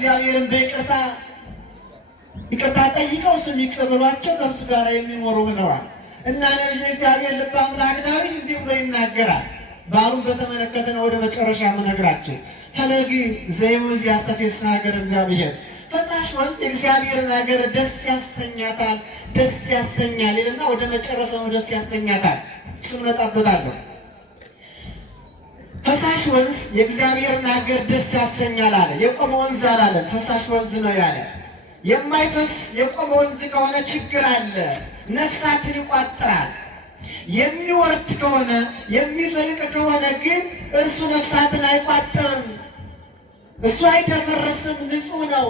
እግዚአብሔርን በይቅርታ ጠይቀው እሱም ይቅር ብሏቸው ከእርሱ ጋር የሚኖሩ ሆነዋል። እና ነቢየ እግዚአብሔር ልበ አምላክ ዳዊት እንዲህ ብሎ ይናገራል። በዓሉን በተመለከተ ነው ወደ መጨረሻ የምነግራችሁ። ፈለግ ዘይወዝ ያሰፌስሐ ሀገረ እግዚአብሔር፣ ፈሳሽ ወንዝ የእግዚአብሔርን ሀገር ደስ ያሰኛታል፣ ደስ ያሰኛል ይልና ወደ መጨረሻው ደስ ያሰኛታል። እሱም እመጣበታለሁ። ፈሳሽ ወንዝ የእግዚአብሔርን ሀገር ደስ ያሰኛል አለ። የቆመ ወንዝ አላለም፣ ፈሳሽ ወንዝ ነው ያለ። የማይፈስ የቆመ ወንዝ ከሆነ ችግር አለ፣ ነፍሳትን ይቋጥራል። የሚወርድ ከሆነ የሚፈልቅ ከሆነ ግን እርሱ ነፍሳትን አይቋጥርም፣ እሱ አይደፈርስም፣ ንጹሕ ነው።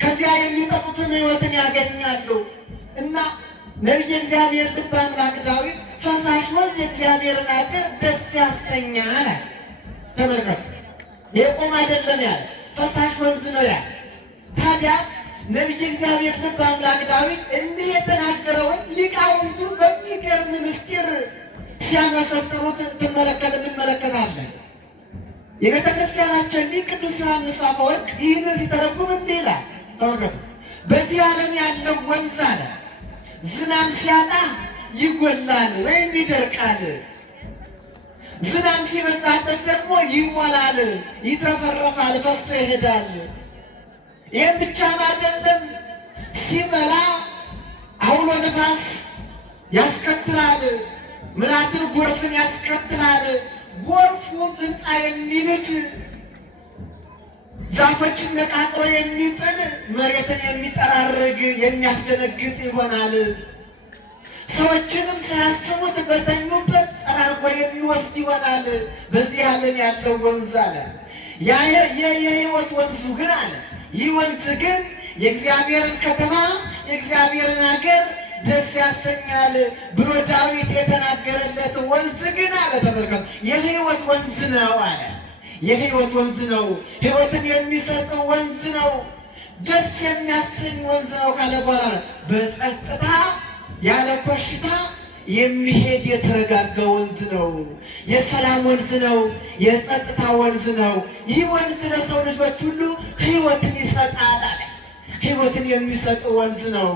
ከዚያ የሚጠጡትን ሕይወትን ያገኛሉ። እና ነቢየ እግዚአብሔር ልበ አምላክ ዳዊት ፈሳሽ ወንዝ የእግዚአብሔርን ሀገር ደስ ያሰኛል። ተመልከቱ፣ የቆመ አይደለም ያለ፣ ፈሳሽ ወንዝ ነው ያለ። ታዲያ ነቢየ እግዚአብሔር ልበ አምላክ ዳዊት እንዲህ የተናገረውን ሊቃውንቱ በሚገርም ምስጢር ሲያመሰጥሩት እንመለከታለን። የቤተ ክርስቲያናችን ሊቅ ቅዱስ ዮሐንስ አፈወርቅ ይህንን ሲተረጉም እንዲህ ይላል። ተመልከቱ፣ በዚህ ዓለም ያለው ወንዝ አለ ዝናብ ሲያጣ ይጎላል ወይም ይደርቃል። ዝናብ ሲበዛበት ደግሞ ይሞላል፣ ይትረፈረፋል፣ ፈሶ ይሄዳል። ይህም ብቻም አይደለም፣ ሲመላ አውሎ ነፋስ ያስከትላል፣ ምናትን ጎርፍን ያስከትላል። ጎርፉም ሕንፃ የሚንድ ዛፎችን ነቃቅሎ የሚጥል መሬትን የሚጠራርግ የሚያስደነግጥ ይሆናል። ሰዎችንም ሳያስቡት በተኙበት ጠራርጎ የሚወስድ ይሆናል። በዚህ ዓለም ያለው ወንዝ አለ የሕይወት ወንዙ ግን አለ ይህ ወንዝ ግን የእግዚአብሔርን ከተማ የእግዚአብሔርን ሀገር ደስ ያሰኛል ብሎ ዳዊት የተናገረለት ወንዝ ግን አለ ተመልከቱ፣ የሕይወት ወንዝ ነው አለ። የሕይወት ወንዝ ነው፣ ሕይወትን የሚሰጥ ወንዝ ነው፣ ደስ የሚያሰኝ ወንዝ ነው ካለ በኋላ በጸጥታ ያለ ኮሽታ የሚሄድ የተረጋጋ ወንዝ ነው፣ የሰላም ወንዝ ነው፣ የጸጥታ ወንዝ ነው። ይህ ወንዝ ለሰው ልጆች ሁሉ ሕይወትን ይሰጣል አለ። ሕይወትን የሚሰጥ ወንዝ ነው።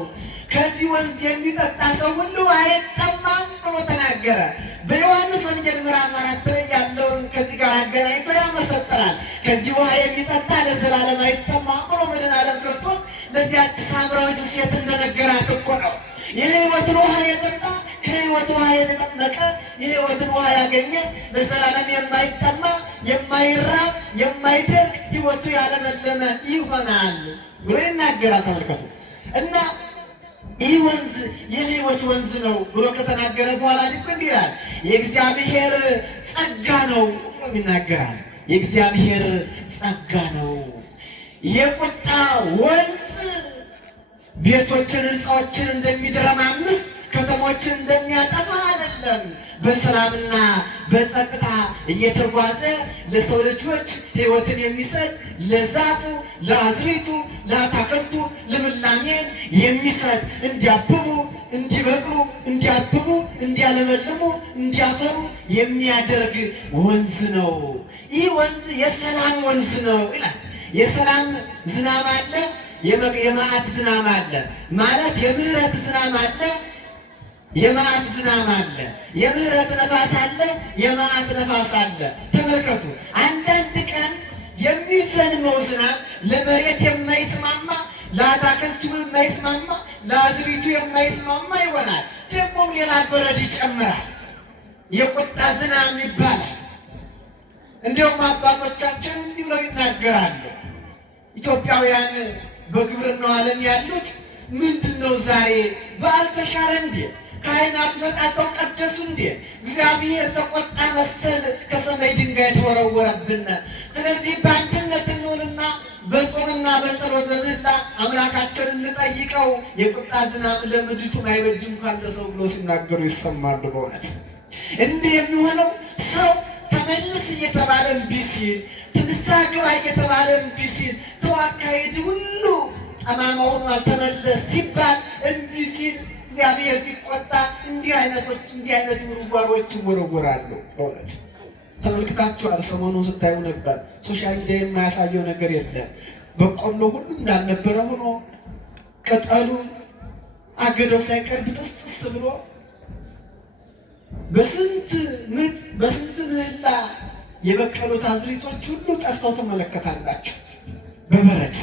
ከዚህ ወንዝ የሚጠጣ ሰው ሁሉ አይጠማም ብሎ ተናገረ። በዮሐንስ ወንጌል ምዕራፍ 4 ላይ ያለውን ከዚህ ጋር አገናኝቶ ያመሰጥራል። ከዚህ ውሃ የሚጠጣ ለዘላለም አይጠማም ብሎ መድኃኔዓለም ክርስቶስ ለዚያች ሳምራዊት ሴት እንደነገራት እኮ ነው። የሕይወትን ውሃ የጠጣ ከሕይወት ውሃ የተጠመቀ የሕይወትን ውሃ ያገኘ ለዘላለም የማይጠማ የማይራብ የማይደርቅ ሕይወቱ ያለመለመ ይሆናል ብሎ ይናገራል። ተመልከቱ እና ይህ ወንዝ የሕይወት ወንዝ ነው ብሎ ከተናገረ በኋላ ልክ እንዲህ ይላል፣ የእግዚአብሔር ጸጋ ነው ብሎ ይናገራል። የእግዚአብሔር ጸጋ ነው። የቁጣ ወንዝ ቤቶችን ሕንፃዎችን እንደሚደረማምስ ከተሞችን እንደሚያጠፋ አይደለም። በሰላምና በጸጥታ እየተጓዘ ለሰው ልጆች ሕይወትን የሚሰጥ ለዛፉ፣ ለአዝሪቱ፣ ለአታክልቱ ልምላሜን የሚሰጥ እንዲያብቡ፣ እንዲበቅሉ፣ እንዲያብቡ፣ እንዲያለመልሙ፣ እንዲያፈሩ የሚያደርግ ወንዝ ነው። ይህ ወንዝ የሰላም ወንዝ ነው ይላል። የሰላም ዝናብ አለ፣ የመዓት ዝናብ አለ ማለት የምህረት ዝናብ አለ፣ የመዓት ዝናብ አለ። የምህረት ነፋስ አለ፣ የመዓት ነፋስ አለ። ተመልከቱ፣ አንዳንድ ቀን የሚዘንበው ዝናብ ለመሬት የማይስማማ ለአታክልቱ የማይስማማ ለአዝሪቱ የማይስማማ ይሆናል። ደግሞም ሌላ በረድ ይጨምራል። የቁጣ ዝናብ ይባላል። እንዲሁም አባቶቻችን እንዲህ ብለው ይናገራሉ። ኢትዮጵያውያን በግብርናው ዓለም ያሉት ምንድን ነው ዛሬ በዓል ተሻረ እንዴ? ካህናት ተጣጣው ቀደሱ እንዴ? እግዚአብሔር ተቆጣ መሰል ከሰማይ ድንጋይ ተወረወረብን። ስለዚህ በአንድነት እንሆንና በጾምና በጸሎት በምህላ አምላካችንን እንጠይቀው። የቁጣ ዝናብ ለምድሪቱም አይበጅም ካለ ሰው ብሎ ሲናገሩ ይሰማሉ። በእውነት እንዲህ የሚሆነው ሰው ተመልስ እየተባለ እምቢ ሲል፣ ንስሐ ግባ እየተባለ እምቢ ሲል፣ ተው አካሄድ ሁሉ ጠማማ ሆኗል ተመለስ ሲባል እምቢ ሲል፣ እግዚአብሔር ሲቆጣ እንዲህ አይነት ውርጓሮች ይወረወራሉ። በእውነት ተመልክታችኋል። ሰሞኑን ስታዩ ነበር። ሶሻል ሚዲያ የማያሳየው ነገር የለም። በቆሎ ሁሉ እንዳልነበረ ሆኖ ቅጠሉ አገዳው ሳይቀር ብጥስጥስ ብሎ በስንት ምጥ በስንት ምህላ የበቀሉት አዝሪቶች ሁሉ ጠፍተው ትመለከታላችሁ በበረድ።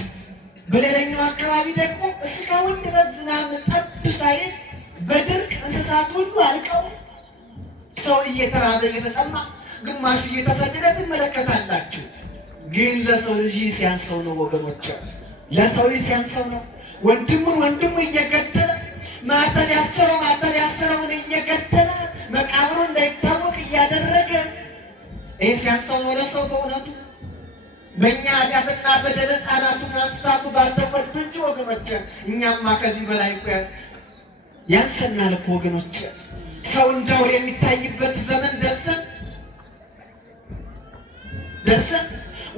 በሌላኛው አካባቢ ደግሞ እስካሁን ድረስ ዝናብ ጠብ ሳይል በድርቅ እንስሳት ሁሉ አልቀው ሰው እየተራበ እየተጠማ ግማሹ እየተሰደደ ትመለከታላችሁ። ግን ለሰው ልጅ ሲያንሰው ነው ወገኖች፣ ለሰው ልጅ ሲያንሰው ነው። ወንድሙን ወንድሙ እየገደለ ማተብ ያሰረውን እየገደለ መቃብሩ እንዳይታወቅ እያደረገ ይህ ሲያንሰው ነው ለሰው በእውነቱ። በእኛ ኃጢአትና በደል ሕፃናቱና እንስሳቱ ባልተጎዱ እንጂ ወገኖች፣ እኛማ ከዚህ በላይ እኮ ያንሰናል እኮ ወገኖች። ሰው እንደው የሚታይበት ዘመን ደርሰን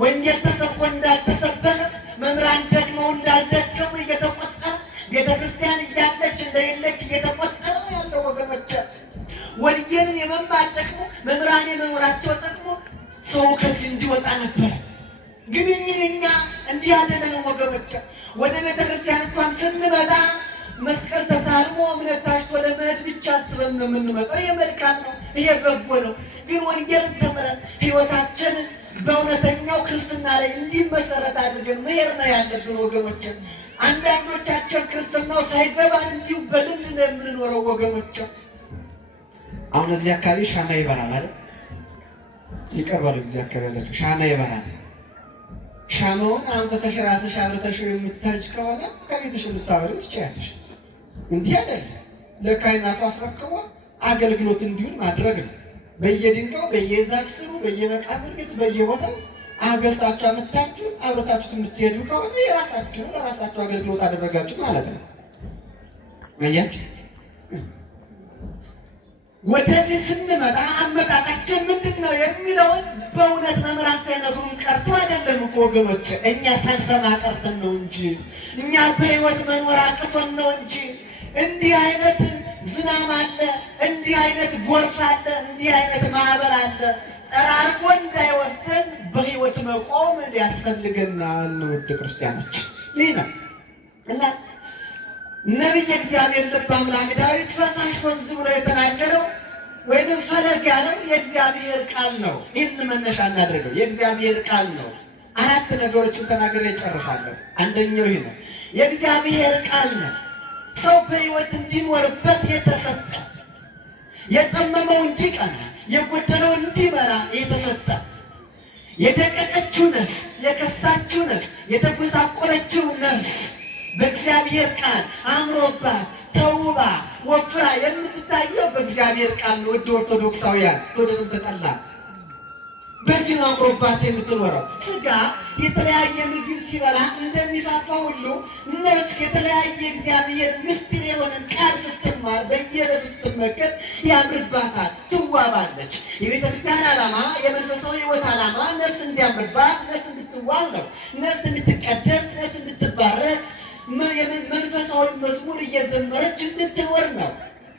ወንጌል ተሰብኮ እንዳልተሰበከ መምህራን ደግመው እንዳልደገሙ እየተቆጠረ ቤተክርስቲያን እያለች እንደሌለች እየተቆጠረ ያለው ወገኖች። ወንጌልን የመማር ጠቅሞ መምህራን የመኖራቸው ጠቅሞ ሰው ከዚህ እንዲወጣ ነበር። ግን እኛ እንዲህ አይደለንም ወገኖች። ወደ ቤተክርስቲያን እንኳን ስንመጣ መስቀል ተሳልሞ እምነት ታሽቶ ለመሄድ ብቻ አስበን ነው የምንመጣው። ይሄ መልካም ነው፣ ይሄ በጎ ነው። ግን ወንጌልን ተምረን ሕይወታችንን በእውነተኛው ክርስትና ላይ እንዲመሰረት አድርገን መሄድ ነው ያለብን ወገኖች። አንዳንዶቻችን ክርስትናው ሳይገባን እንዲሁ በልምድ ነው የምንኖረው ወገኖች። አሁን እዚህ አካባቢ ሻማ ይበራል አይደል? ይቀርባል። እዚህ አካባቢ ያላችሁ ሻማ ይበራል። ሻማውን አንተ ተሽራስሽ አብረተሽ የምታጅ ከሆነ ከቤትሽ ልታበሪ ትችያለሽ። እንዲህ አይደለም። ለካህናቱ አስረክቦ አገልግሎት እንዲሁን ማድረግ ነው። በየድንጋዩ በየዛፍ ስሩ በየመቃብር ቤት በየቦታው አገዝታችሁ አመጣችሁ አብረታችሁ የምትሄዱ ከሆነ የራሳችሁ ለራሳችሁ አገልግሎት አደረጋችሁ ማለት ነው። አያችሁ። ወደዚህ ስንመጣ አመጣጣችን ምንድን ነው የሚለውን በእውነት መምህራን ሳይነግሩን ቀርቶ አይደለም እኮ ወገኖች። እኛ ሳንሰማ ቀርተን ነው እንጂ እኛ በሕይወት መኖር አቅቶን ነው እንጂ። እንዲህ አይነት ዝናብ አለ፣ እንዲህ አይነት ጎርፍ አለ፣ እንዲህ አይነት ማዕበል አለ። ጠራርጎ እንዳይወስደን በሕይወት መቆም ያስፈልገናል ውድ ክርስቲያኖች። ይህ ነው እና ነቢየ እግዚአብሔር ልበ አምላክ ዳዊት ፈሳሽ ወንዝ ብሎ የተናገረው ወይንም ፈለግ ያለው የእግዚአብሔር ቃል ነው። ይህን መነሻ እናደርገው፣ የእግዚአብሔር ቃል ነው። አራት ነገሮችን ተናግሬ እጨርሳለሁ። አንደኛው ይህ ነው፣ የእግዚአብሔር ቃል ነው። ሰው በሕይወት እንዲኖርበት የተሰጠ፣ የጠመመው እንዲቀና፣ የጎደለው እንዲመራ የተሰጠ፣ የደቀቀችው ነፍስ፣ የከሳችው ነፍስ፣ የተጎሳቆለችው ነፍስ በእግዚአብሔር ቃል አምሮባት ተውባ ወፍራ የምትታየው በእግዚአብሔር ቃል ነው። ውድ ኦርቶዶክሳውያን ተወደድም ተጠላ በዚህ ነው አምሮባት የምትኖረው። ስጋ የተለያየ ምግብ ሲበላ እንደሚፋፋ ሁሉ ነፍስ የተለያየ እግዚአብሔር ምስጢር የሆነን ቃል ስትማር በየዕለቱ ስትመገብ ያምርባታል፣ ትዋባለች። የቤተ ክርስቲያን ዓላማ፣ የመንፈሳዊ ሕይወት ዓላማ ነፍስ እንዲያምርባት፣ ነፍስ እንድትዋብ ነው። ነፍስ እንድትቀደስ፣ ነፍስ እንድትባረክ መንፈሳዊ መዝሙር እየዘመረች እንድትኖር ነው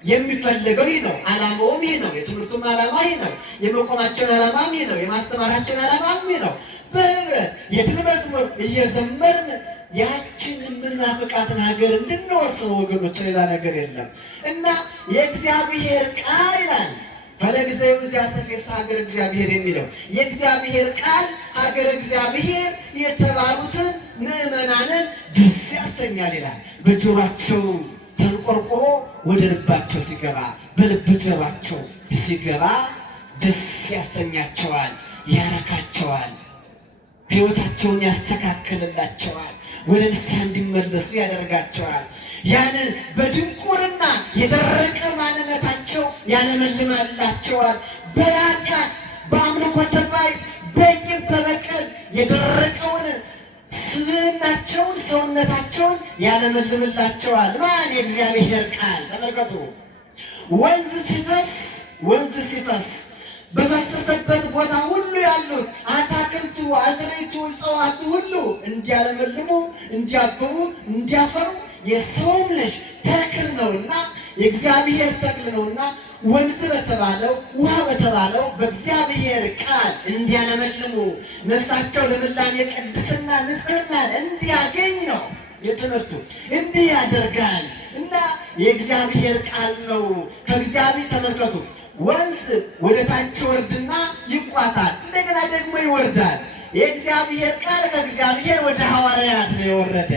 የሚፈልገው። ይህ ነው ዓላማውም፣ ይህ ነው የትምህርቱም ዓላማ፣ ይህ ነው የመቆማችን ዓላማም፣ ይህ ነው የማስተማራችን ዓላማም፣ ይህ ነው። በህብረት የድል መዝሙር እየዘመርን ያችን የምናፍቃትን ሀገር እንድንወርስ ነው ወገኖች፣ ሌላ ነገር የለም። እና የእግዚአብሔር ቃል ይላል ፈለግ ዘእግዚአብሔር ያሰፌስ ሀገር እግዚአብሔር የሚለው የእግዚአብሔር ቃል ሀገር እግዚአብሔር የተባሉትን ምዕመናንን ደስ ያሰኛል ይላል። በጆሯቸው ተንቆርቁሮ ወደ ልባቸው ሲገባ፣ በልብ ጆሯቸው ሲገባ ደስ ያሰኛቸዋል፣ ያረካቸዋል፣ ሕይወታቸውን ያስተካክልላቸዋል፣ ወደ ንስሐ እንዲመለሱ ያደርጋቸዋል። ያንን በድንቁርና የደረቀ ማንነታቸው ያለመልማላቸዋል። በኃጢአት በአምልኮተ ባዕድ በቂም በበቀል የደረቀውን ስብዕናቸውን ሰውነታቸውን ያለመልምላቸዋል። ማን? የእግዚአብሔር ቃል። ተመልከቱ። ወንዝ ሲፈስ በፈሰሰበት ቦታ ሁሉ ያሉት አታክልቱ፣ አዝርዕቱ፣ እጽዋቱ ሁሉ እንዲያለመልሙ፣ እንዲያብቡ፣ እንዲያፈሩ የሰውም ልጅ ተክል ነውና የእግዚአብሔር ተክል ነውና ወንዝ በተባለው ውሃ በተባለው በእግዚአብሔር ቃል እንዲያለመልሙ ነፍሳቸው ለምላሜ ቅድስና ንጽሕና እንዲያገኝ ነው የትምህርቱ። እንዲህ ያደርጋል እና የእግዚአብሔር ቃል ነው። ከእግዚአብሔር ተመልከቱ፣ ወንዝ ወደ ታች ይወርድና ይቋታል፣ እንደገና ደግሞ ይወርዳል። የእግዚአብሔር ቃል ከእግዚአብሔር ወደ ሐዋርያት ነው የወረደ።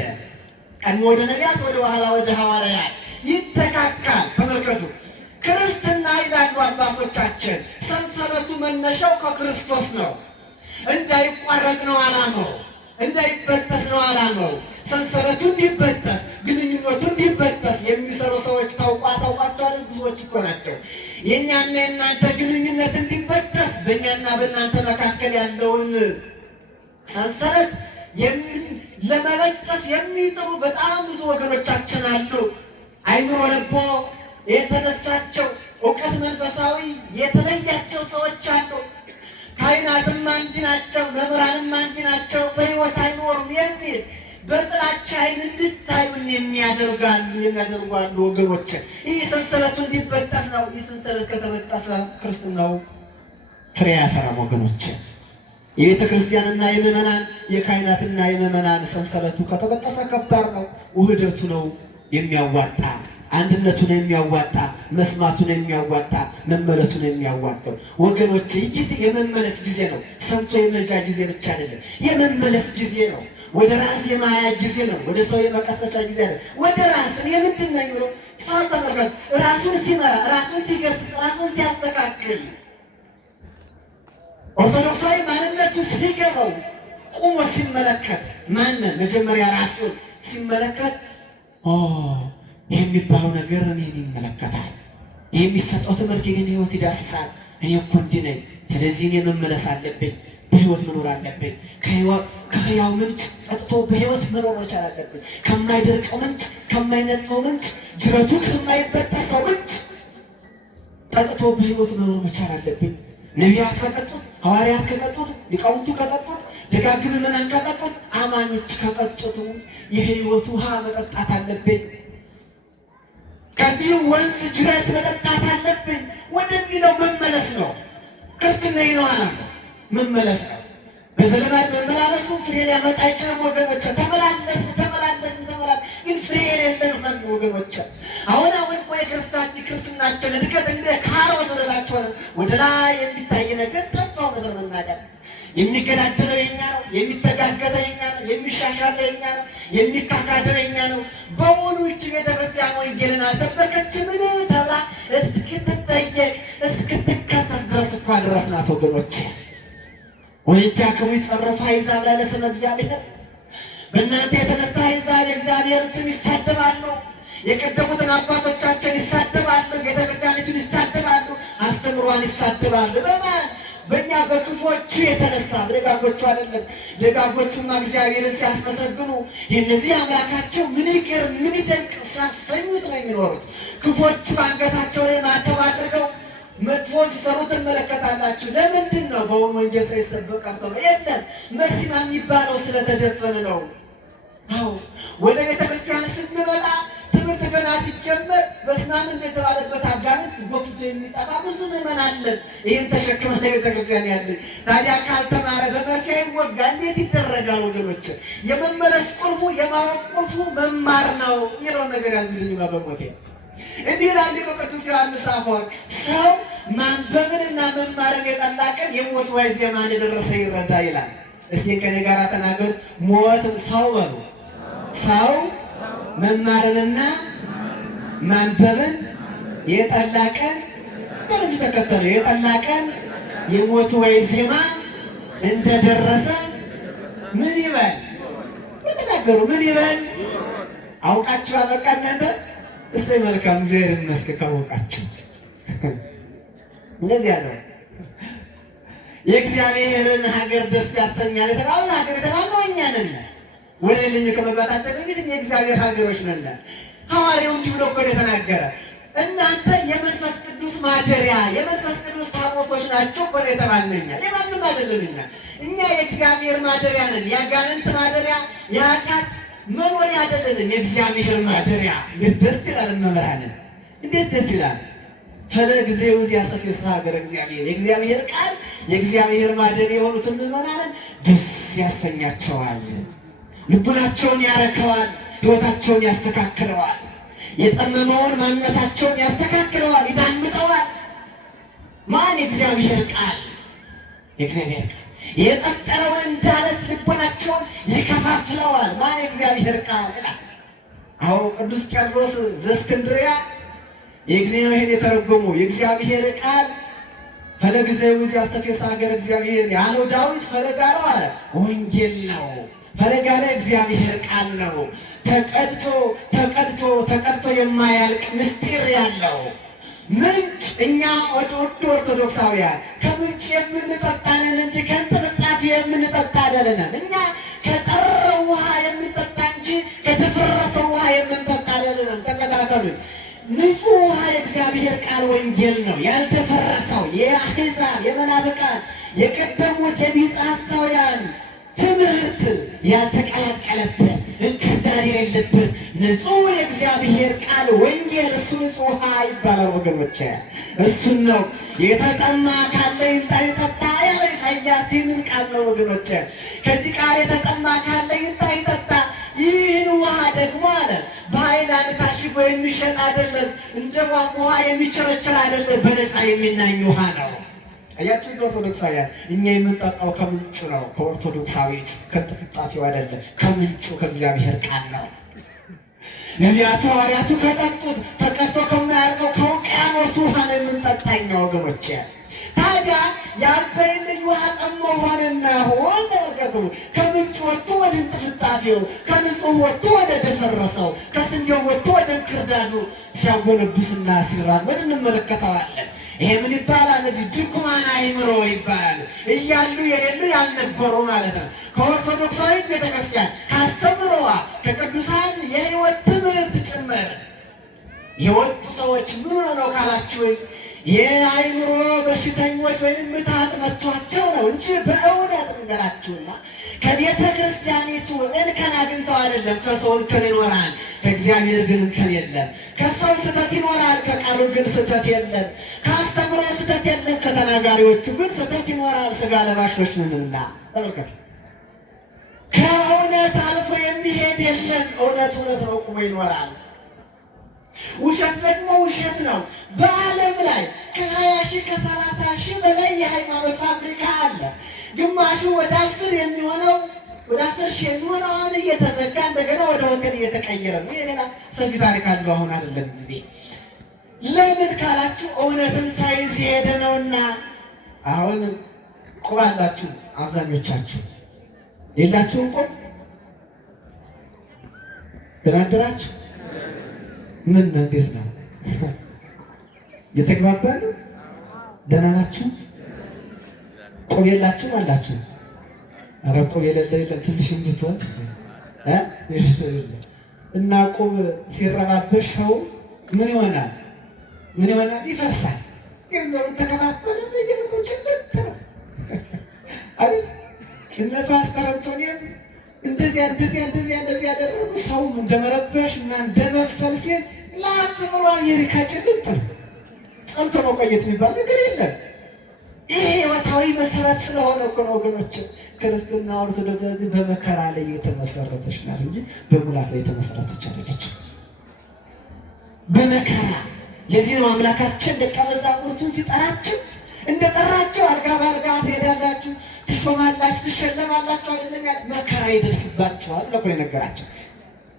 ቀድሞ ወደ ነቢያት፣ ወደ ኋላ ወደ ሐዋርያት ይተካካል። ተመልከቱ፣ ክርስትና ይላሉ አባቶቻችን፣ ሰንሰለቱ መነሻው ከክርስቶስ ነው። እንዳይቋረጥ ነው ዓላማው፣ እንዳይበጠስ ነው ዓላማው። ሰንሰለቱ እንዲበጠስ፣ ግንኙነቱ እንዲበጠስ የሚሰሩ ሰዎች ታውቋቸዋል። ብዙዎች እኮ ናቸው። የእኛና የእናንተ ግንኙነት እንዲበጠስ በእኛና በእናንተ መካከል ያለውን ሰንሰለት ለመበጠስ የሚጥሩ በጣም ብዙ ወገኖቻችን አሉ። አይምሮ ለቦ የተነሳቸው እውቀት መንፈሳዊ የተለያቸው ሰዎች አሉ። ካህናትም አንድ ናቸው፣ መምህራንም አንድ ናቸው፣ በሕይወት አይኖሩም የሚል በጥላቻ ዓይን እንድታዩን የሚያደርጉ አሉ ወገኖች። ይህ ሰንሰለቱ እንዲበጠስ ነው። ይህ ሰንሰለት ከተበጠሰ ክርስትናው ፍሬ አያፈራም ወገኖች። የቤተ ክርስቲያንና የምዕመናን የካህናትና የምዕመናን ሰንሰለቱ ከተበጠሰ ከባድ ነው። ውህደቱ ነው የሚያዋጣ፣ አንድነቱን የሚያዋጣ፣ መስማቱን የሚያዋጣ፣ መመለሱን የሚያዋጣው ወገኖች። ይህ የመመለስ ጊዜ ነው። ሰምቶ የመጃ ጊዜ ብቻ አይደለም፣ የመመለስ ጊዜ ነው። ወደ ራስ የማያ ጊዜ ነው። ወደ ሰው የመቀሰቻ ጊዜ አይደለም። ወደ ራስ የምንድን ነኝ ብሎ ሰው ተመልከት፣ ራሱን ሲመራ፣ ራሱን ሲገስጽ፣ ራሱን ሲያስተካክል፣ ኦርቶዶክሳዊ ማንነቱ ሲገባው፣ ቁሞ ሲመለከት፣ ማንን መጀመሪያ ራሱን ሲመለከት የሚባለው ነገር እኔን ይመለከታል፣ የሚሰጠው ትምህርት የኔን ሕይወት ይዳስሳል። እኔ እኮ እንዲህ ነኝ፣ ስለዚህ እኔ መመለስ አለብኝ፣ በሕይወት መኖር አለብኝ። ከሕያው ምንጭ ጠጥቶ በሕይወት መኖር መቻል አለብኝ። ከማይደርቀው ምንጭ፣ ከማይነጽው ምንጭ፣ ጅረቱ ከማይበጠሰው ምንጭ ጠጥቶ በሕይወት መኖር መቻል አለብኝ። ነቢያት ከጠጡት፣ ሐዋርያት ከጠጡት፣ ሊቃውንቱ ከጠጡት፣ ደጋግ ምዕመናን ከጠጡት፣ አማኞች ከጠጡት የሕይወት ውሃ መጠጣት አለብኝ። ከዚህ ወንዝ ጅረት መጠጣት አለብኝ ወደሚለው መመለስ ነው። ክርስትና ነው ዓላማ፣ መመለስ ነው። በዘለማድ መመላለሱ ፍሬ ሊያመጣ አይችልም ወገኖች። ተመላለስ ግን ፍሬ የሌለን ወገኖች። አሁን ክርስትናችን እድገት እንደ ካሮት ወደላቸው ወደ ላይ የሚታይ ነገር ጠጣው ነገር መናገር የሚገዳደረው የኛ ነው፣ የሚተጋገዘው የኛ ነው፣ የሚሻሻለው የኛ ነው፣ የሚካካደው የኛ ነው። በውኑ ይህች ቤተክርስቲያን ወንጌልን አልሰበከችምን ተብላ እስክትጠየቅ እስክትከሰስ ድረስ እኮ አደረስናት ወገኖች። ወኢያክሙ ይጸረፉ አሕዛብ ለስመ እግዚአብሔር። በእናንተ የተነሳ አሕዛብ የእግዚአብሔርን ስም ይሳደባሉ፣ የቀደሙትን አባቶቻችን ይሳደባሉ፣ ቤተክርስቲያኒቱን ይሳደባሉ፣ አስተምሯን ይሳደባሉ። በማን በእኛ በክፎቹ የተነሳ በደጋጎቹ አይደለም። ደጋጎቹማ እግዚአብሔርን ሲያስመሰግኑ የእነዚህ አምላካቸው ምን ይገርም ምን ይደንቅ ሲያሰኙት ነው የሚኖሩት። ክፎቹ አንገታቸው ላይ ማተብ አድርገው መጥፎ ሲሰሩ ትመለከታላችሁ። ለምንድን ነው? በውኑ ወንጌል ሳይሰበክ ቀርቶ ነው? የለም መሲማ የሚባለው ስለተደፈነ ነው። አዎ ወደ ቤተክርስቲያን ስንመጣ ትምህርት ገና ሲጀመር በስናን እንደተባለበት አጋንንት ጎትቶ የሚጠፋ ብዙ ምዕመን አለን። ይህን ተሸክመን ቤተክርስቲያን ያለን ታዲያ ካልተማረ በመርፌ ይወጋ እንዴት ይደረጋል ወገኖች? የመመለስ ቁልፉ የማወቅ ቁልፉ መማር ነው የሚለውን ነገር ያዝልኝ በሞቴ እንዲህ ላል ቅዱስ ዮሐንስ አፈወርቅ ሰው ማንበብንና መማርን የጠላ ቀን የሞት ዋዜማ እንደደረሰ ይረዳ ይላል። እስኪ ከኔ ጋር ተናገሩ። ሞት ሰው በሉ ሰው መማርንና ማንበብን የጠላ ቀን በልጅ ተከተሉ የጠላ ቀን የሞት ዋዜማ እንደደረሰ ምን ይበል? ተናገሩ። ምን ይበል? አውቃችሁ አበቃ እናንተ እሰይ መልካም እግዚአብሔር ይመስገን ካወቃችሁ። እንደዚያ ነው የእግዚአብሔርን ሀገር ደስ ያሰኛል የተባለው ሀገር የተባለው እኛ ነን። ወደ ልኝ ከመግባታችን በፊት የእግዚአብሔር ሀገሮች ነን። ሐዋርያው እንዲህ ብሎ እኮ የተናገረ እናንተ የመንፈስ ቅዱስ ማደሪያ የመንፈስ ቅዱስ ታቦቶች ናቸው እኮ የተባልነኛ የማንም አይደለም። እኛ የእግዚአብሔር ማደሪያ ነን። የአጋንንት ማደሪያ የኃጢአት መኖሪያ አይደለም፣ የእግዚአብሔር ማደሪያ። እንዴት ደስ ይላል! መምህራንን እንዴት ደስ ይላል! ፈለግ ዘውእዚያ ሰፊሰ ሀገረ እግዚአብሔር የእግዚአብሔር ቃል የእግዚአብሔር ማደሪያ የሆኑትን ምዕመናንን ደስ ያሰኛቸዋል፣ ልቡናቸውን ያረከዋል፣ ሕይወታቸውን ያስተካክለዋል፣ የጠመመውን ማንነታቸውን ያስተካክለዋል፣ ይዳምጠዋል። ማን? የእግዚአብሔር ቃል። የእግዚአብሔር ቃል የጠጠረውን እንዳለት ልቦናቸውን ይከፋፍለዋል። ማን? የእግዚአብሔር ቃል። አዎ ቅዱስ ቄርሎስ ዘእስክንድርያ የእግዚአብሔር የተረጎሙ የእግዚአብሔር ቃል ፈለግ ዘውእዚያ ሰፊሰ ሀገረ እግዚአብሔር ያለው ዳዊት ፈለግ አለው አለ ወንጌል ነው። ፈለግ አለ እግዚአብሔር ቃል ነው። ተቀድቶ የማያልቅ ምስጢር ያለው ምንጭ። እኛ ኦርቶዶክሳውያን ከምንጭ የምንጠጣ ነን እንጂ ከእንጥብጣፊ የምንጠጣ አይደለንም። እኛ ከጠራው ውሃ የምንጠጣ እንጂ ከተፈረሰው ውሃ የምንጠጣ አይደለንም። ተከታተሉ። ንጹህ ውሃ የእግዚአብሔር ቃል ወንጌል ነው። ያልተፈረሰው የአሕዛብ የመናፍቃን የቀደሙት የቢጸ ሐሳውያን ትምህርት ያልተቀላቀለበት እንክርዳድ የሌለበት ንጹህ የእግዚአብሔር ቃል ወንጌል እሱ ንጹህ ውሃ ይባላል ወገኖቼ። እሱን ነው የተጠማ ካለ ይምጣ ይጠጣ ያለ ኢሳይያስ ይህንን ቃል ነው ወገኖቼ። ከዚህ ቃል የተጠማ ካለ ይምጣ ይጠጣ። ይህን ውሃ ደግሞ አለ በሃይላንድ ታሽጎ የሚሸጥ አይደለም፣ እንደ ቧንቧ ውሃ የሚቸረችር አይደለም፣ በነፃ የሚናኝ ውሃ ነው። አያችሁ ኦርቶዶክሳውያን፣ እኛ የምንጠጣው ከምንጩ ነው። ከኦርቶዶክሳዊት ከጥፍጣፊው አይደለም፣ ከምንጩ ከእግዚአብሔር ቃል ነው። ነቢያቱ ሐዋርያቱ ከጠጡት ተቀድቶ ከማያልቀው ከውቅያኖስ ውሃ ነው የምንጠጣኛ ወገኖቼ። ታዲያ የአባይን ልጅ ውሃ ጠማሁ ሆነና ሆን ተመልከቱ። ከምንጩ ወጥቶ ወደ እንጥፍጣፊው፣ ከንጹህ ወጥቶ ወደ ደፈረሰው፣ ከስንዴው ወጥቶ ወደ እንክርዳዱ ሲያጎነብስና ሲራመድ እንመለከተዋለን። ይሄ ምን ይባላል? እነዚህ ድኩማን አእምሮ ይባላሉ። እያሉ የሌሉ ያልነበሩ ማለት ነው። ከኦርቶዶክሳዊት ቤተክርስቲያን ካስተምሮዋ ከቅዱሳን የሕይወት ትምህርት ጭምር የወጡ ሰዎች ምን ነው ካላችሁ የአእምሮ በሽተኞች ወይም ምታት መጥቷቸው ነው እንጂ በእውነት እንገራችሁና ከቤተ ክርስቲያኒቱ እንከን አግኝተው አይደለም። ከሰው እንከን ይኖራል፣ ከእግዚአብሔር ግን እንከን የለም። ከሰው ስህተት ይኖራል፣ ከቃሉ ግን ስህተት የለም። ከአስተምሮ ስህተት የለም፣ ከተናጋሪዎቹ ግን ስህተት ይኖራል። ሥጋ ለባሾች ነንና ተመልከቱ። ከእውነት አልፎ የሚሄድ የለም። እውነት እውነት ነው፣ ቁሞ ይኖራል። ውሸት ደግሞ ውሸት ነው። በዓለም ላይ ከ20 ሺህ ከ30 ሺህ በላይ የሃይማኖት ፋብሪካ አለ። ግማሹ ወደ 10 የሚሆነው ወደ 10 ሺህ የሚሆነው አሁን እየተዘጋ እንደገና ወደ ሆቴል እየተቀየረ ነው። የሌላ ሰፊ ታሪክ አለው። አሁን አይደለም ጊዜ። ለምን ካላችሁ እውነትን ሳይዝ ሄደ ነውና። አሁን ቁብ አላችሁ አብዛኞቻችሁ የላችሁም? ቁብ ደናደራችሁ ምን እንዴት ነው? የተግባባሉ? ደህና ናችሁ? ቆብ የላችሁም አላችሁ? ኧረ ቆብ የሌለ የለም። ትንሽ እንድትሆን እና ቆብ ሲረባበሽ ሰው ምን ይሆናል? ምን ይሆናል? ይፈርሳል። ገንዘቡን ተከታተለ በየመቶ ጭልጥ ነው አይደል? እነቱ አስተረቶኔም እንደዚያ ያደረጉ ሰው እንደመረበሽ እና እንደመብሰል ሲል ላፍ ብሎ አሜሪካ ጭልጥ ነው። ጸንቶ መቆየት የሚባል ነገር የለም። ይህ ሕይወታዊ መሰረት ስለሆነ እኮ ነው ወገኖች። ክርስትና ኦርቶዶክስ በመከራ ላይ የተመሰረተች ናት እንጂ በሙላት ላይ የተመሰረተች አይደለችም። በመከራ ለዚህ ነው አምላካችን ደቀ መዛሙርቱን ሲጠራቸው እንደጠራቸው አልጋ በአልጋ ትሄዳላችሁ፣ ትሾማላችሁ፣ ትሸለማላችሁ አይደለም ያለ። መከራ ይደርስባቸዋል ለኮ የነገራቸው።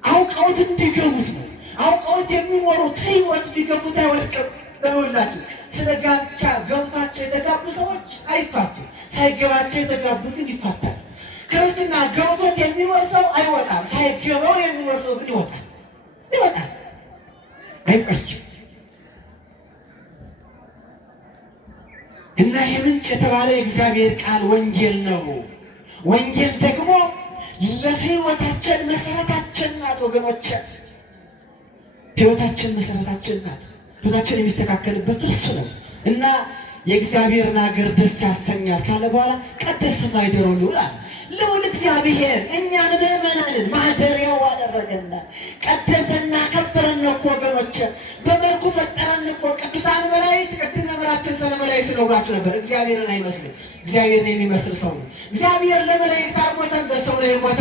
አውቀውት እንዲገቡት ነው። አውቀውት የሚኖሩት ሕይወት ቢገቡት አይወድቅም። በሁላችሁ ስለ ጋብቻ ገብቷቸው የተጋቡ ሰዎች አይፋቱም። ሳይገባቸው የተጋቡ ግን ይፋታል። ክርስትና ገብቶት የሚኖር ሰው አይወጣም። ሳይገባው የሚኖር ሰው ግን ይወጣል፣ አይቆይም። እና ይህ ምንጭ የተባለ የእግዚአብሔር ቃል ወንጌል ነው። ወንጌል ደግሞ ለሕይወታችን መሰረታችን ናት ወገኖች። ሕይወታችን መሰረታችን ናት። ሕይወታችን የሚስተካከልበት እርሱ ነው። እና የእግዚአብሔርን ሀገር ደስ ያሰኛል ካለ በኋላ ቀደሰ ማኅደሮ ልዑል አለ። ልዑል እግዚአብሔር እኛን ምእመናንን ማደሪያው አደረገና ቀደሰና ከበረን እኮ ወገኖች። በመልኩ ፈጠረን እኮ። ቅዱሳን መላእክት ነበር። እግዚአብሔርን አይመስልም። እግዚአብሔርን የሚመስል ሰው ነው። እግዚአብሔር ለመላእክት አልሞተም፣ በሰው ላይ ሞተ።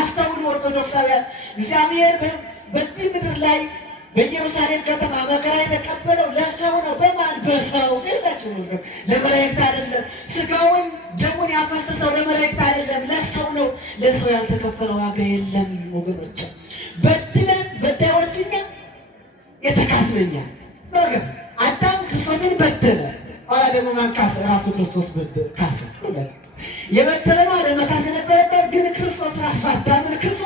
አስተውሉ ኦርቶዶክሳውያን። እግዚአብሔር በዚህ ምድር ላይ በኢየሩሳሌም ከተማ መከራ የተቀበለው ለሰው ነው። በማን? በሰው። ይላችሁ ለመላእክት አይደለም። ስጋውን ደሙን ያፈሰሰው ለመላእክት አይደለም፣ ለሰው ነው። ለሰው ያልተከፈለ ዋጋ የለም ወገኖች። በድለን በዳዮች እኛ የተካስነኛ ነገር አዳም ክርስቶስን በደለ። ኋላ ደግሞ ማን ካሰ? ራሱ ክርስቶስ ካሰ። የበደለማ ለመካስ የነበረበት ግን ክርስቶስ ራሱ አዳምን ክሶ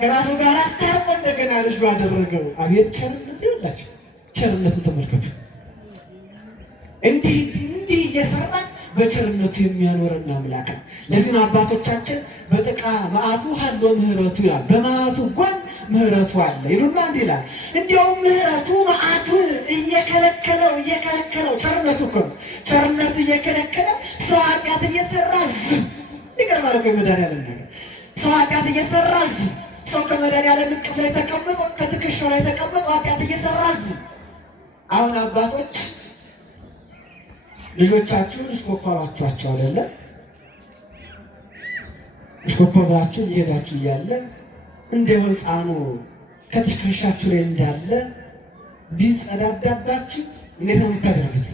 ከራሱ ጋር አስታርቆ እንደገና ልጁ አደረገው። አቤት ቸርነት ይላችሁ! ቸርነትን ተመልከቱ። እንዲህ እየሰራ በቸርነቱ የሚያኖረን አምላክ ነው። ለዚህ ነው አባቶቻችን በጥቃ መዓቱ ሀሎ ምህረቱ ይላል። በመዓቱ ጎን ምህረቱ አለ ይሉና እንዲህ ይላል። እንዲያውም ምህረቱ መዓቱን እየከለከለው ቸርነቱ እኮ ነው። ቸርነቱ እየከለከለው ሰው ኃጢአት እየሰራ ዝም ይገርማል እኮ የመድኃኒዓለም ነገር። ሰው ኃጢአት እየሰራ ዝም፣ ሰው ከመድኃኒዓለም እቅፍ ላይ ተቀምጦ ከትከሻው ላይ ተቀምጦ ኃጢአት እየሰራ ዝም። አሁን አባቶች ልጆቻችሁን እስኮኮራችኋቸው አይደለ? እስኮኮራችሁ እየሄዳችሁ እያለ እንደው ሕፃኑ ከትከሻችሁ ላይ እንዳለ ቢጸዳዳባችሁ እንዴት ነው የምታደርጉት?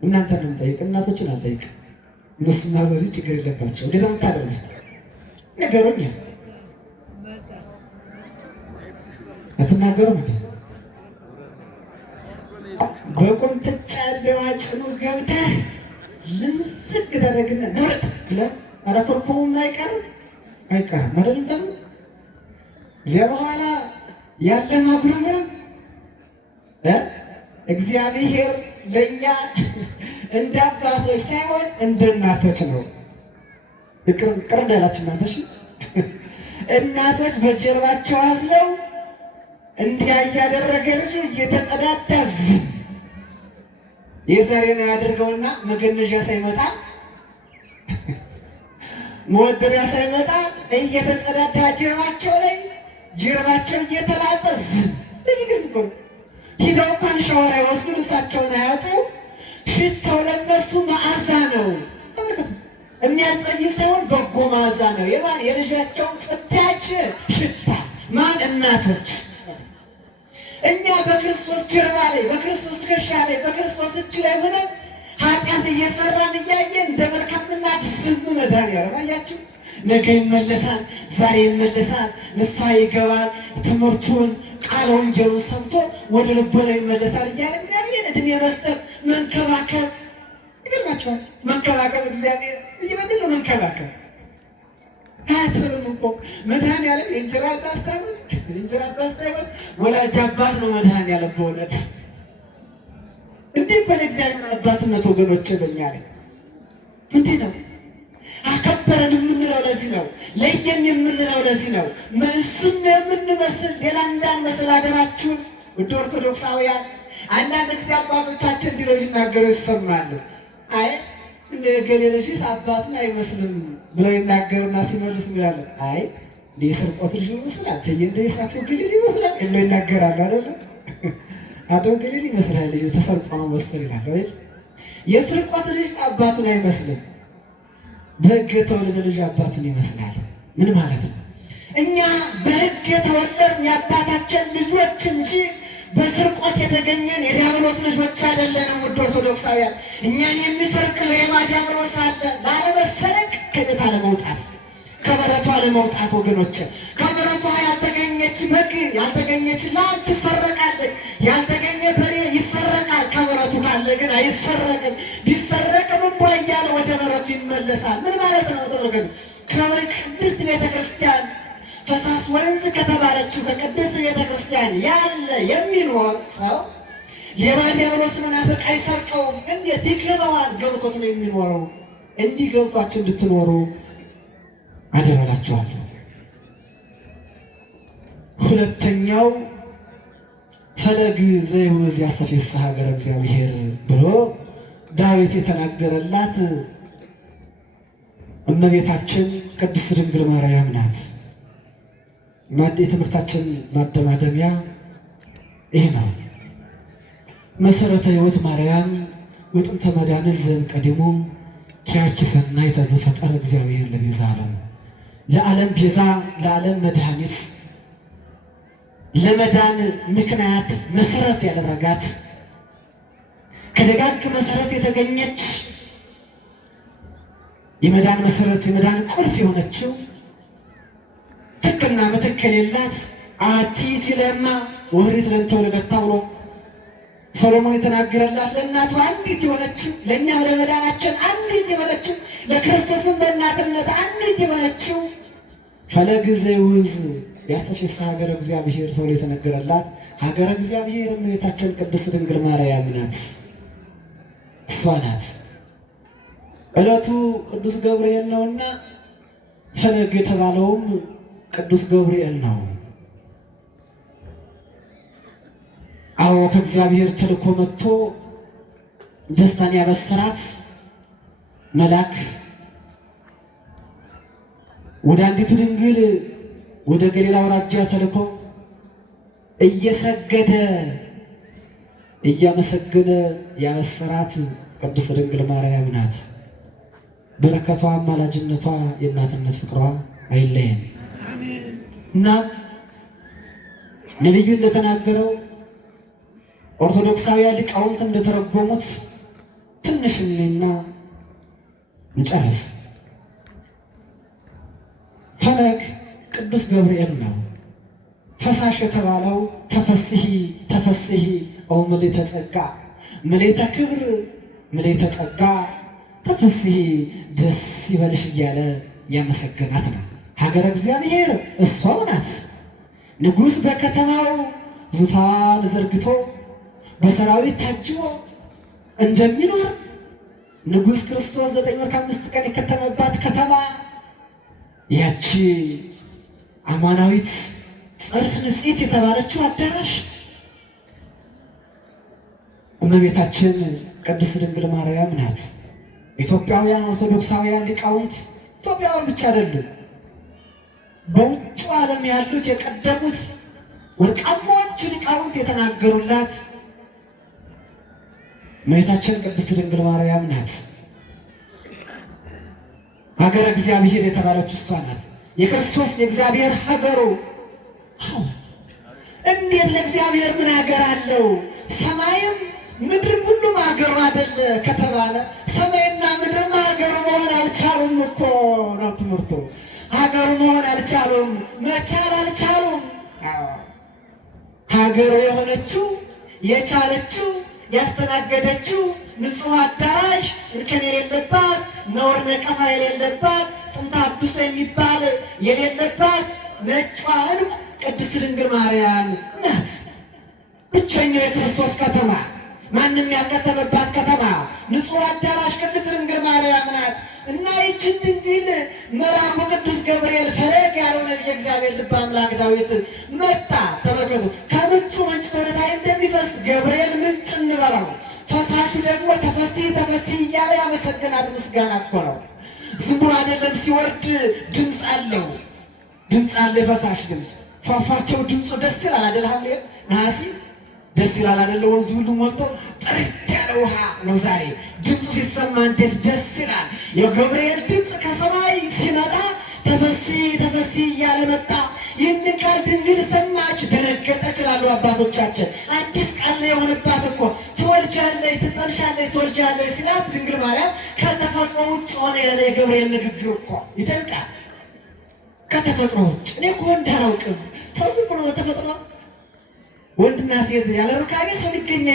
እናንተ ነው የምጠይቅ፣ እናቶችን አልጠይቅ። እነሱማ በዚህ ችግር የለባቸው። እንዴት ነው የምታደርጉት? ነገሩኝ። አትናገሩም እንዴ? በቁምጥጫ ያለው ጭኑ ገብተህ ልምስግ ታደርግና ነርጥ ብለህ ኧረ ኮርኮሙም አይቀርም አይደለም ተብሎ እዚያ በኋላ ያለ ማጉረምረም እግዚአብሔር ለእኛ እንደ አባቶች ሳይሆን እንደ እናቶች ነው። ቅር እንዳላችሁ እናንተሽ እናቶች በጀርባቸው አዝለው እንዲያ እያደረገ ልጁ እየተጸዳዳ ዝም የዛሬን ያደርገውና መገነዣ ሳይመጣ መወደሪያ ሳይመጣ እየተጸዳዳ ጀርባቸው እየተላጠ ዝም ይግርም። ሂደው እንኳን ሻወር አይወስዱ፣ ልብሳቸውን አያጡ። ሽታው ለነሱ መዓዛ ነው። የሚያጸይፍ ሳይሆን በጎ መዓዛ ነው። የማን? የልጃቸው ጽዳጅ ሽታ። ማን? እናቶች። እኛ በክርስቶስ ጀርባ ላይ፣ በክርስቶስ ትከሻ ላይ፣ በክርስቶስ እጅ ላይ ሆነን ኃጢአት እየሰራን እያየን እንደ መልካም እናት ዝም መድኃኒዓለም አያችሁ። ነገ ይመለሳል፣ ዛሬ ይመለሳል፣ ንስሐ ይገባል፣ ትምህርቱን ቃለ ወንጌሉን ሰምቶ ወደ ልቦና ይመለሳል እያለ እግዚአብሔር እድሜ መስጠት መንከባከብ ይገርማችኋል። መንከባከብ እግዚአብሔር እየበድል ነው መንከባከብ። አያትልም እኮ መድኃኒዓለም የእንጀራ አባት ሳይሆን ወላጅ አባት ነው መድኃኒዓለም። በእውነት እንዲህ በእግዚአብሔር አባትነት ወገኖች በኛ ላይ እንዲህ ነው። አከበረን የምንለው ለዚህ ነው። ለየን የምንለው ለዚህ ነው። እሱን የምንመስል ሌላ እንዳንመስል አደራችሁን ውድ ኦርቶዶክሳውያን። አንዳንድ ጊዜ አባቶቻችን እንዲህ ሲናገሩ ይሰማሉ። አይ እንደ ገሌ ልጅስ አባቱን አይመስልም ብለው ይናገሩና ሲመልሱ ይላሉ። አይ እንደ የስርቆት ልጅ ይመስላል፣ እንደ የሳት ግልል ይመስላል ብለው ይናገራሉ። አይደለ? አዶ ግልል ይመስላል ልጅ ተሰርቆ ነው መሰል ይላል። ወይ የስርቆት ልጅ አባቱን አይመስልም፣ በሕግ የተወለደ ልጅ አባቱን ይመስላል። ምን ማለት ነው? እኛ በሕግ የተወለድን የአባታችን ልጆች እንጂ በስርቆት የተገኘን የዲያብሎስ ልጆች አይደለንም። ውድ ኦርቶዶክሳውያን፣ እኛን የሚሰርቅ ሌባ ዲያብሎስ አለ። ላለመሰረቅ ከቤት አለመውጣት፣ ከበረቷ አለመውጣት ወገኖች። ከበረቷ ያልተገኘች በግ ያልተገኘች ላም ትሰረቃለች። ያልተገኘ በሬ ይሰረቃል። ከበረቱ ካለ ግን አይሰረቅም። ቢሰረቅም እንቧ እያለ ወደ በረቱ ይመለሳል። ምን ማለት ነው? ተመልከቱ። ከቅድስት ቤተክርስቲያን ፈሳሽ ወንዝ ከተባለችው በቅድስት ቤተክርስቲያን ያለ የሚኖር ሰው ሌባ ዲያብሎስ መናፍቅ አይሰርቀውም። እንዴት ይገባዋል? ገብቶት ነው የሚኖረው። እንዲህ ገብቷችሁ እንድትኖሩ አደራላችኋለሁ። ሁለተኛው ፈለግ ዘይወዝ ያሰፌስ ሀገረ እግዚአብሔር ብሎ ዳዊት የተናገረላት እመቤታችን ቅድስት ድንግል ማርያም ናት። የትምህርታችን ማደማደሚያ ይህ ነው። መሰረተ ሕይወት ማርያም ወጥንተ መድኃኒት ዘእምቀዲሙ ኪያኪ ሰናይተ ዘፈጠረ እግዚአብሔር ለቤዛ ዓለም። ለዓለም ቤዛ፣ ለዓለም መድኃኒት፣ ለመዳን ምክንያት መሰረት ያደረጋት ከደጋግ መሰረት የተገኘች የመዳን መሰረት የመዳን ቁልፍ የሆነችው ትክና ምትክ የሌላት አቲት ለማ ወህሪት ለእንተ ወለደታ ብሎ ሰሎሞን የተናገረላት ለእናቱ አንዲት የሆነችው ለእኛም ለመዳናችን አንዲት የሆነችው ለክርስቶስም በእናትነት አንዲት የሆነችው ፈለገ ዘይውዝ ያስተፌሳ ሀገረ እግዚአብሔር ተብሎ የተነገረላት ሀገረ እግዚአብሔር እመቤታችን ቅድስት ድንግል ማርያም ናት። እሷ ናት። ዕለቱ ቅዱስ ገብርኤል ነውና ፈለገ የተባለውም ቅዱስ ገብርኤል ነው። አዎ ከእግዚአብሔር ተልኮ መጥቶ ደስታን ያበሰራት መልአክ ወደ አንዲቱ ድንግል ወደ ገሊላ አውራጃ ተልኮ እየሰገደ እያመሰገነ ያበሰራት ቅድስት ድንግል ማርያም ናት። በረከቷ አማላጅነቷ የእናትነት ፍቅሯ አይለየን እና ነቢዩ እንደተናገረው ኦርቶዶክሳውያን ሊቃውንት እንደተረጎሙት ትንሽ እና እንጨርስ። ፈለግ ቅዱስ ገብርኤል ነው። ፈሳሽ የተባለው ተፈስሒ ተፈስሒ ኦ ምልዕተ ጸጋ፣ ምልዕተ ክብር፣ ምልዕተ ጸጋ፣ ተፈስሒ ደስ ይበልሽ እያለ ያመሰገናት ነው። ሀገረ እግዚአብሔር እሷው ናት። ንጉሥ በከተማው ዙፋን ዘርግቶ በሰራዊት ታጅቦ እንደሚኖር ንጉሥ ክርስቶስ 9 ወር ከ5 ቀን የከተመባት ከተማ ያቺ አማናዊት ጽርሕ ንጽሕት የተባለችው አዳራሽ እመቤታችን ቅድስት ድንግል ማርያም ናት። ኢትዮጵያውያን ኦርቶዶክሳውያን ሊቃውንት ኢትዮጵያውያን ብቻ አይደሉም፣ በውጭ ዓለም ያሉት የቀደሙት ወርቃማዎቹ ሊቃውንት የተናገሩላት እመቤታችን ቅድስት ድንግል ማርያም ናት። ሀገረ እግዚአብሔር የተባለች እሷ ናት። የክርስቶስ የእግዚአብሔር ሀገሩ። እንዴት ለእግዚአብሔር ምን ሀገር አለው? ሰማይም ምድርም ሁሉም ሀገሩ አይደለ ከተባለ ሰማይና ምድርም ሀገሩ መሆን አልቻሉም እኮ ነው ትምህርቱ። ሀገሩ መሆን አልቻሉም፣ መቻል አልቻሉም። ሀገሩ የሆነችው የቻለችው ያስተናገደችው ንጹሕ አዳራሽ እንከን የሌለባት ነውር ነቀፋ የሌለባት ጥንተ አብሶ የሚባል የሌለባት ነጯ ዕንቁ ቅድስት ድንግል ማርያም ናት። ብቸኛው የክርስቶስ ከተማ፣ ማንም ያልከተመባት ከተማ፣ ንጹሕ አዳራሽ ቅድስት ድንግል ማርያም ናት። እና ይችን ድንግል መልአኩ ቅዱስ ገብርኤል ፈለግ ያለው ነቢየ እግዚአብሔር ልበ አምላክ ዳዊት መጣ። ተመልከቱ፣ ከምንጩ መንጭቶ ወደ ላይ እንደሚፈስ ገብርኤል ምንጭ እንበላው፣ ፈሳሹ ደግሞ ተፈስሒ ተፈስሒ እያለ ያመሰገናት ምስጋና እኮ ነው። ዝም ብሎ አይደለም፣ ሲወርድ ድምፅ አለው። ድምፅ አለ፣ የፈሳሽ ድምፅ። ፏፏቴው ድምፁ ደስ ይላል አይደል? ሐምሌ ነሐሴ ደስ ይላል አይደል? ወንዙ ሁሉ ሞልቶ ጥርት ያለ ውሃ ነው ዛሬ። ድምፁ ሲሰማ እንዴት ደስ ይላል! የገብርኤል ድምፅ ከሰማይ ሲመጣ ተፈስሒ ተፈስሒ እያለ መጣ። ይህን ቃል ድንግል ሰማች፣ ደነገጠች ይላሉ አባቶቻችን። አዲስ ቃል ነው የሆነባት እኮ። ትወልጃለች፣ ትጸንሻለች፣ ትወልጃለች ሲላት ድንግል ማርያም ከተፈጥሮ ውጭ ሆነ ያለ የገብርኤል ንግግር እኮ ይደንቃል። ከተፈጥሮ ውጭ እኔ እኮ ወንድ አላውቅም። ሰው ዝም ብሎ ተፈጥሮ ወንድና ሴት ያለ ሩካቤ ሰው ሊገኝ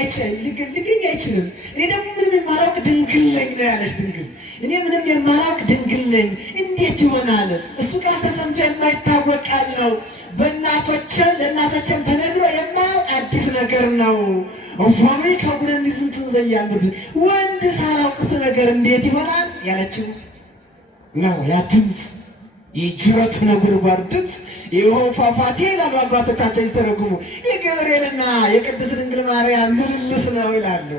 አይችልም። እኔ ደግሞ ምንም የማላውቅ ድንግል ነኝ ነው ያለች ድንግል። እኔ ምንም የማላውቅ ድንግል ነኝ እንዴት ይሆናል? እሱ ቃል ተሰምቶ የማይታወቅ ቃል ነው። ለእናቶችም ተነግሮ የማያውቅ አዲስ ነገር ነው። ኦፎሚ ከጉረኒ ዝንቱን ዘያሉት ወንድ ሳላውቅት ነገር እንዴት ይሆናል ያለችው ነው ያ ድምፅ። የጅረቱ ነጎድጓድ ድምፅ፣ የውሃው ፏፏቴ ይላሉ አባቶቻችን ሲተረጉሙ። የገብርኤልና የቅድስት ድንግል ማርያም ምልልስ ነው ይላሉ።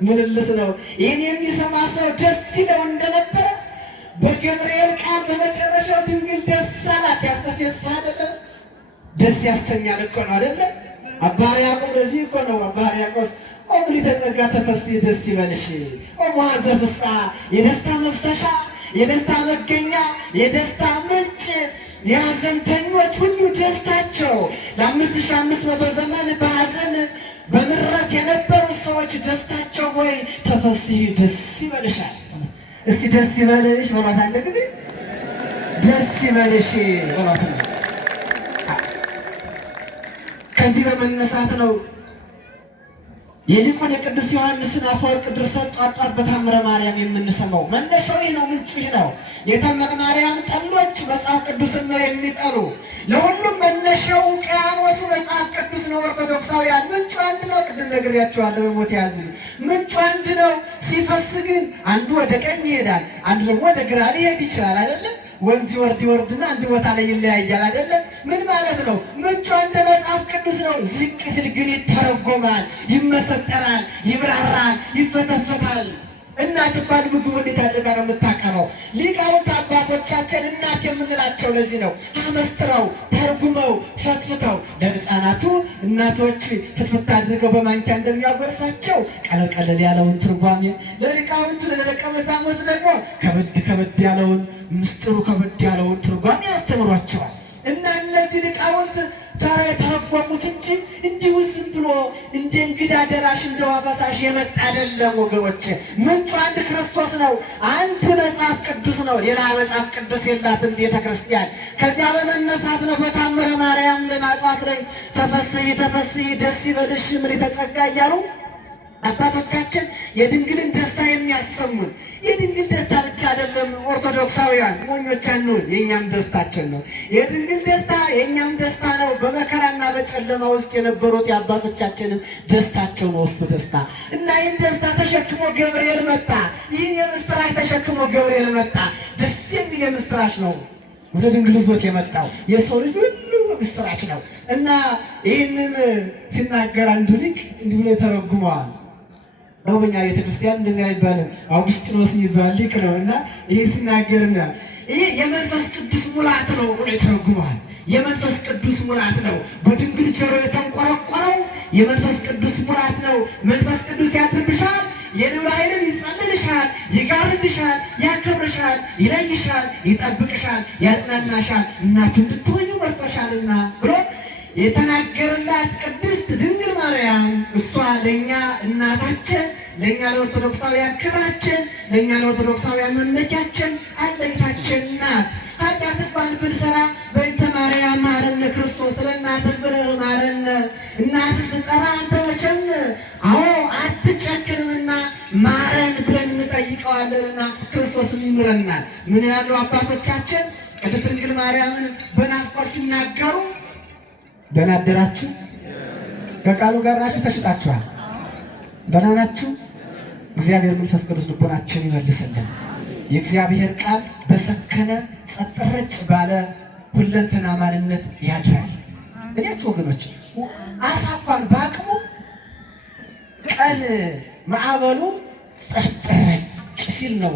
ምልልስ ነው። ይህን የሚሰማ ሰው ደስ ይለው እንደነበረ በገብርኤል ቃል በመጨረሻው ድንግል ደስ አላት። ያሰፌሳ አይደለ? ደስ ያሰኛል እኮ ነው አይደለ? አባ ሕርያቆስ ለዚህ እኮ ነው አባ ሕርያቆስ ምልዕተ ጸጋ ተፈሥሒ ደስ ይበልሽ ወመዋዕለ ፍስሐ የደስታ መፍሰሻ የደስታ መገኛ የደስታ ምንጭ የሐዘንተኞች ሁሉ ደስታቸው ለ5500 ዘመን በሐዘን በምሬት የነበሩ ሰዎች ደስታቸው ሆይ ተፈሥሒ ደስ ይበልሻል። እስቲ ደስ ይበልሽ በሏት አንድ ጊዜ ደስ ይበልሽ በሏት ነው። ከዚህ በመነሳት ነው የሊቁን የቅዱስ ዮሐንስን አፈወርቅ ድርሰት ጧት ጧት በታምረ ማርያም የምንሰማው። መነሻው ይህ ነው፣ ምንጩ ይህ ነው። የታምረ ማርያም ጠሎች መጽሐፍ ቅዱስን ነው የሚጠሉ። ለሁሉም መነሻው ውቅያኖሱ መጽሐፍ ቅዱስ ነው። ኦርቶዶክሳውያን ምንጩ አንድ ነው። ቅድም ነግሬያቸዋለሁ። በሞት ያዙ ምንጩ አንድ ነው። ሲፈስ ግን አንዱ ወደ ቀኝ ይሄዳል፣ አንዱ ደግሞ ወደ ግራ ሊሄድ ይችላል። አይደለም ወንዝ ይወርድና አንድ ቦታ ላይ ይለያያል። አይደለም ምን ማለት ነው? ምንጩ እንደ መጽሐፍ ቅዱስ ነው። ዝቅ ሲል ግን ይተረጎማል፣ ይመሰጠራል፣ ይብራራል፣ ይፈተፈታል። እናት እንኳን ምግቡ እንዴት አድርጋ ነው የምታቀረው? ሊቃውንት አባቶቻችን እናት የምንላቸው ለዚህ ነው። አመስጥረው ተርጉመው ፈትፍተው ለሕፃናቱ እናቶች ፍትፍት አድርገው በማንኪያ እንደሚያጎርሳቸው ቀለል ቀለል ያለውን ትርጓሜ፣ ለሊቃውንቱ ለደቀ መዛሙርት ደግሞ ከበድ ያለውን ምስጢሩ ከበድ ያለውን ትርጓሜ ያስተምሯቸዋል። እና እነዚህ ሊቃውንት ተረጎሙት እንጂ እንዲሁ ዝም ብሎ እንደ እንግዳ ደራሽ እንደ ውሃ ፈሳሽ የመጣ አይደለም ወገኖች። ምንጩ አንድ ክርስቶስ ነው። አንድ መጽሐፍ ቅዱስ ነው። ሌላ መጽሐፍ ቅዱስ የላትም ቤተ ክርስቲያን። ከዚያ በመነሳት ነው በታምረ ማርያም ለማጥዋት ላይ ተፈሥሒ ተፈሥሒ ደስ ይበልሽ ምልዕተ ጸጋ እያሉ አባቶቻችን የድንግልን ደስታ የሚያሰሙን። የድንግል ደስታ ብቻ አይደለም። ኦርቶዶክሳውያን ሞኞች አንሁን፣ የእኛም ደስታችን ነው። የድንግል ደስታ የእኛም ደስታ ነው። በመከራና በጨለማ ውስጥ የነበሩት የአባቶቻችንም ደስታቸው ነው እሱ ደስታ እና ይህን ደስታ ተሸክሞ ገብርኤል መጣ። ይህን የምስራች ተሸክሞ ገብርኤል መጣ። ደስ የሚል የምስራች ነው ወደ ድንግል ይዞት የመጣው የሰው ልጅ ሁሉ ምስራች ነው እና ይህንን ሲናገር አንዱ ሊቅ እንዲህ ብሎ ተረጉመዋል። ነው በእኛ ቤተክርስቲያን እንደዚህ አይባልም። አውግስጢኖስ የሚባል ሊቅ ነው እና ይሄ ሲናገርና ይሄ የመንፈስ ቅዱስ ሙላት ነው ብሎ ይተረጉማል። የመንፈስ ቅዱስ ሙላት ነው። በድንግል ጆሮ የተንቆረቆረው የመንፈስ ቅዱስ ሙላት ነው። መንፈስ ቅዱስ ያድርብሻል፣ የልዑል ኃይልን ይጸልልሻል፣ ይጋርድሻል፣ ያከብርሻል፣ ይለይሻል፣ ይጠብቅሻል፣ ያጽናናሻል፣ እናቱ እንድትሆኚ መርጦሻልና ብሎ የተናገረላት ቅድስት ድንግል ማርያም እሷ ለእኛ እናታችን፣ ለእኛ ለኦርቶዶክሳውያን ክብራችን፣ ለእኛ ለኦርቶዶክሳውያን መመኪያችን፣ አለኝታችን ናት። ኃጢአት እንኳን ብንሰራ በእንተ ማርያም ማረነ ክርስቶስ ለእናትህ ብለህ ማረነ። እናትህ ስጠራ አንተ መቼም አዎ አትጨክንምና ማረን ብለን እንጠይቀዋለንና ክርስቶስም ይምረናል። ምን ያሉ አባቶቻችን ቅድስት ድንግል ማርያምን በናፍቆት ሲናገሩ ደህና አደራችሁ፣ ከቃሉ ጋር ናችሁ፣ ተሽጣችኋል፣ ደህና ናችሁ። እግዚአብሔር መንፈስ ቅዱስ ልቦናችን ይመልስልን። የእግዚአብሔር ቃል በሰከነ ጸጥ ረጭ ባለ ሁለንተና ማንነት ያድራል። እያችሁ ወገኖች አሳ እንኳን በአቅሙ ቀን ማዕበሉ ጸጥ ረጭ ሲል ነው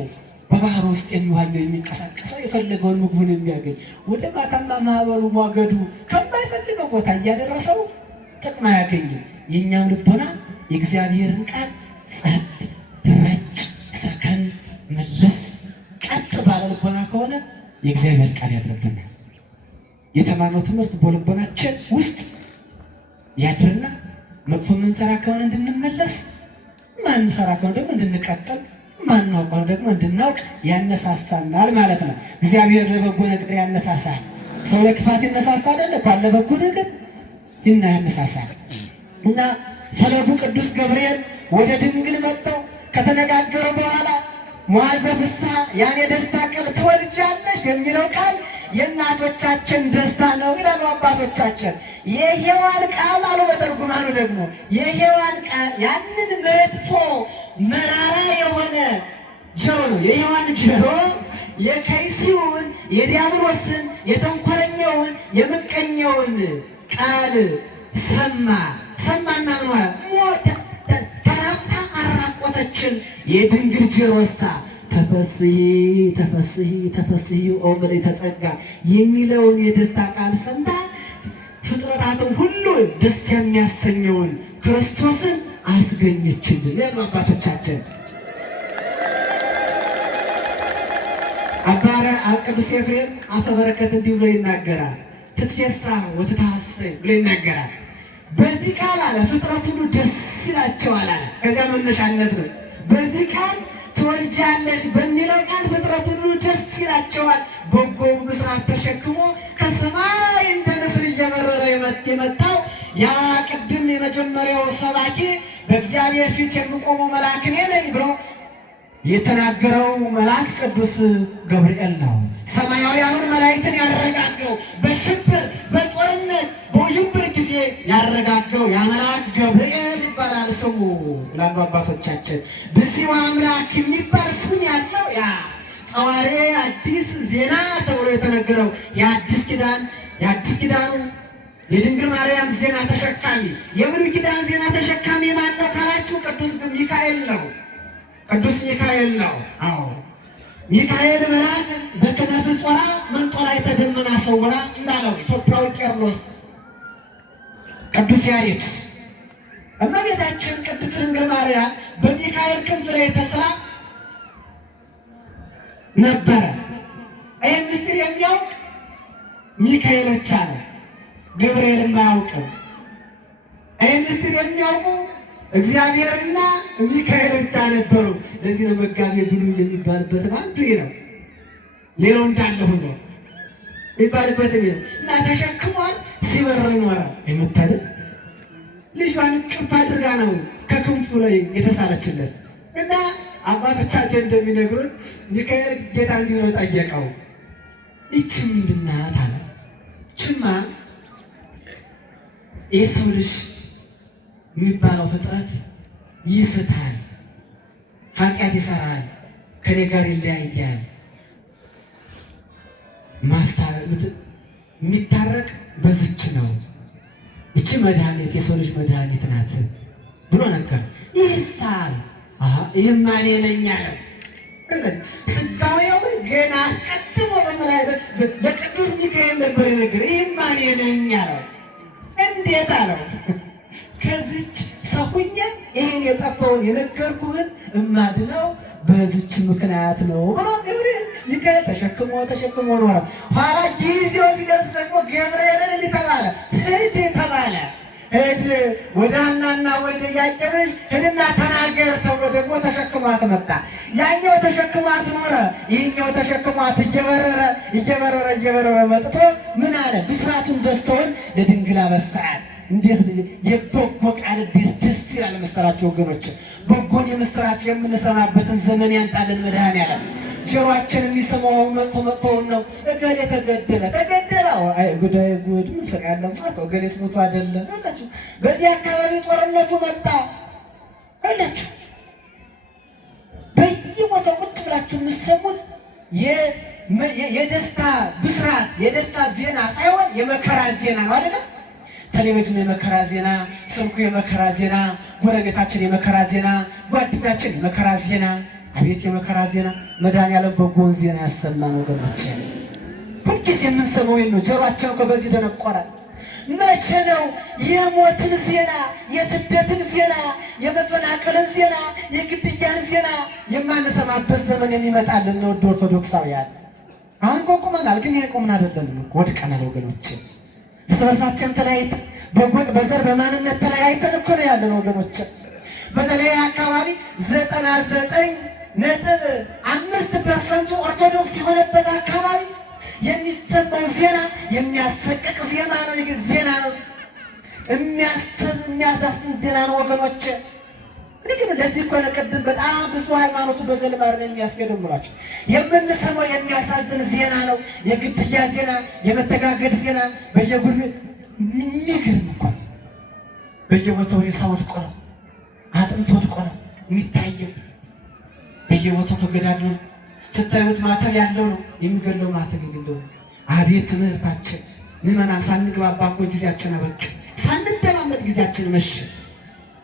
በባህር ውስጥ የሚዋኘው የሚንቀሳቀሰው የፈለገውን ምግቡን የሚያገኝ። ወደ ማታማ ማዕበሉ ሞገዱ ከማይፈልገው ቦታ እያደረሰው ጥቅም አያገኝም። የእኛም ልቦና የእግዚአብሔርን ቃል ጸጥ ረጭ ሰከን መለስ ቀጥ ባለ ልቦና ከሆነ የእግዚአብሔር ቃል ያድርብናል። የተማርነው ትምህርት በልቦናችን ውስጥ ያድርና መጥፎ የምንሰራ ከሆነ እንድንመለስ፣ ማንሰራ ከሆነ ደግሞ እንድንቀጥል፣ ማናውቀው ደግሞ እንድናውቅ ያነሳሳናል ማለት ነው። እግዚአብሔር ለበጎ ነገር ያነሳሳል። ሰው ለክፋት ይነሳሳ አይደለ? ባለ በጎ ነገር ያነሳሳል። እና ፈለጉ ቅዱስ ገብርኤል ወደ ድንግል መጥተው ከተነጋገሩ በኋላ መዋዕለ ፍስሐ ያን የደስታ ቀን ትወልጃለሽ የሚለው ቃል የእናቶቻችን ደስታ ነው ይላሉ አባቶቻችን። የሔዋን ቃል አሉ በተርጉማኑ ደግሞ የሔዋን ቃል ያንን መጥፎ መራራ የሆነ ጆሮ ነው። የሔዋን ጆሮ የከይሲውን የዲያብሎስን የተንኮለኛውን የምቀኛውን ቃል ሰማና ሞተ። ተራብታ አራቆተችን የድንግል ጆሮሳ ተፈሥሒ ተፈሥሒ ተፈሥሒ ኦ ምልዕተ ጸጋ የሚለውን የደስታ ቃል ሰምታ ፍጥረታትን ሁሉ ደስ የሚያሰኘውን ክርስቶስን አስገኘችልን ያሉ አባቶቻችን። ቅዱስ ኤፍሬም አፈ በረከት እንዲህ ብሎ ይናገራል። ትትፌሳህ ወትትሐሰይ ብሎ ይናገራል። በዚህ ቃል አለ ፍጥረት ሁሉ ደስ ይላቸዋል አለ። ከዚያ መነሻነት ነው። በዚህ ቃል ትወልጃለሽ በሚለው ቃል ፍጥረት ሁሉ ደስ ይላቸዋል። በጎውን ብስራት ተሸክሞ ከሰማይ እንደ ንስር እየበረረ የመጣው ያ ቅድም የመጀመሪያው ሰባኪ በእግዚአብሔር ፊት የምቆመው መልአክ እኔ ነኝ ብሎ የተናገረው መልአክ ቅዱስ ገብርኤል ነው። ሰማያውያኑን መላእክትን ያረጋገው በሽብር በጦርነት በውዥንብር ጊዜ ያረጋገው ያ መልአክ ገብርኤል ይባላል ስሙ ይላሉ አባቶቻችን። ብፁዕ አምላክ የሚባል ስም ያለው ያ ጸዋሬ አዲስ ዜና ተብሎ የተነገረው የአዲስ ኪዳኑ የድንግል ማርያም ዜና ተሸካሚ የብሉይ ኪዳን ዜና ተሸካሚ ማን ነው ካላችሁ ቅዱስ ሚካኤል ነው። ቅዱስ ሚካኤል ነው። አዎ ሚካኤል መልአክ በክነፍ ጾራ መንጦላዕተ ደመና ሰውራ እንዳለው ኢትዮጵያዊ ቄርሎስ ቅዱስ ያሬድ እመቤታችን ቅድስት ድንግል ማርያም በሚካኤል ክንፍ ላይ ተስራ ነበረ። ይህን ምስጢር የሚያውቅ ሚካኤል ብቻ ነው፣ ገብርኤልም አያውቅም። ይህን ምስጢር የሚያውቁ እግዚአብሔርና ሚካኤል ብቻ ነበሩ። ለዚህ ነው መጋቤ ብሉይ የሚባልበት አንዱ ነው። ሌላው እንዳለ ሆኖ የሚባልበት ነው እና ተሸክሟል ሲበር ኖረ። የምታደር ልጇን ቅፍ አድርጋ ነው ከክንፉ ላይ የተሳለችለት እና አባቶቻችን እንደሚነግሩን ሚካኤል ጌታ እንዲህ ብሎ ጠየቀው፣ ይቺ ምንድን ናት አለ። ችማ የሰው ልጅ የሚባለው ፍጥረት ይስታል፣ ኃጢአት ይሰራል፣ ከኔ ጋር ይለያያል። የሚታረቅ በዝች ነው። ይቺ መድኃኒት የሰው ልጅ መድኃኒት ናት ብሎ ነገር ይሳል። ይህም እኔ ነኝ አለው። ስጋዌው ገና አስቀድሞ ለቅዱስ ሚካኤል ነበር የነገረ። ይህም እኔ ነኝ አለው። እንዴት አለው? ከዚች ሰው ሁኜ ይህን የጠፋውን የነገርኩህን እማድነው በዚች ምክንያት ነው ብሎ ገብርኤል ሚካኤል ተሸክሞ ኖረ። ኋላ ጊዜው ሲደርስ ደግሞ ገብርኤልን እንዲህ ተባለ፣ ሂድ ተባለ። ሂድ ወደ ሐናና ወደ ኢያቄም ሂድና ተናገር ተብሎ ደግሞ ተሸክሟት መጣ። ያኛው ተሸክሟት ኖረ፣ ይህኛው ተሸክሟት እየበረረ መጥቶ ምን አለ? ብስራቱን ደስታውን ለድንግል አበሰራት። እንዴት የበጎ ቃል እንዴት ደስ ይላል መሰላችሁ ወገኖች። በጎን የምስራች የምንሰማበትን ዘመን ያንጣልን መድኃኔዓለም። ጆሮአችን የሚሰማው መጥፎውን ነው። እገሌ ተገደለ። አይ ጉዳይ ጉድ ምን ፈቃለም ማለት እገሌ ስሙት አይደለም አላችሁ። በዚህ አካባቢ ጦርነቱ መጣ አላችሁ። በየቦታው ቁጭ ብላችሁ የምትሰሙት የደስታ ብስራት የደስታ ዜና ሳይሆን የመከራ ዜና ነው አይደለም? ቴሌቪዥን የመከራ ዜና፣ ስልኩ የመከራ ዜና፣ ጎረቤታችን የመከራ ዜና፣ ጓደኛችን የመከራ ዜና። አቤት የመከራ ዜና! መድኃኔዓለም በጎን ዜና ያሰማን ወገኖች። ሁልጊዜ የምንሰማው ነው። ጆሮአችን እኮ በዚህ ደነቆረ። መቼ ነው የሞትን ዜና፣ የስደትን ዜና፣ የመፈናቀልን ዜና፣ የግድያን ዜና የማንሰማበት ዘመን የሚመጣልን ነው? ኦርቶዶክሳውያን አሁን እኮ ቁመናል፣ ግን ይሄ ቁምን አይደለም፣ ወድቀናል ወገኖች። እርስ በርሳችን ተለያይተን በዘር በማንነት ተለያይተን እኮ ነው ያለን ወገኖች። በተለይ አካባቢ 99.5% ኦርቶዶክስ የሆነበት አካባቢ የሚሰማው ዜና የሚያሰቅቅ ዜና ነው። የሚያሳዝን ዜና ነው ወገኖች። ግን ለዚህ እኮ ነው ቅድም በጣም ብዙ ሃይማኖቱ በዘልማድ ነው የሚያስገድምላቸው። የምንሰማው የሚያሳዝን ዜና ነው። የግድያ ዜና፣ የመተጋገድ ዜና በየጉድ የሚገርም እኮ በየቦታው ሬሳ ወድቆ ነው፣ አጥንት ወድቆ ነው የሚታየው። በየቦታው ተገዳድሎ ስታዩት ማተብ ያለው ነው የሚገለው፣ ማተብ የሌለው ነው። አቤት ትምህርታችን! ምዕመናን ሳንግባባ እኮ ጊዜያችን አበቃ፣ ሳንደማመጥ ጊዜያችን መሸ።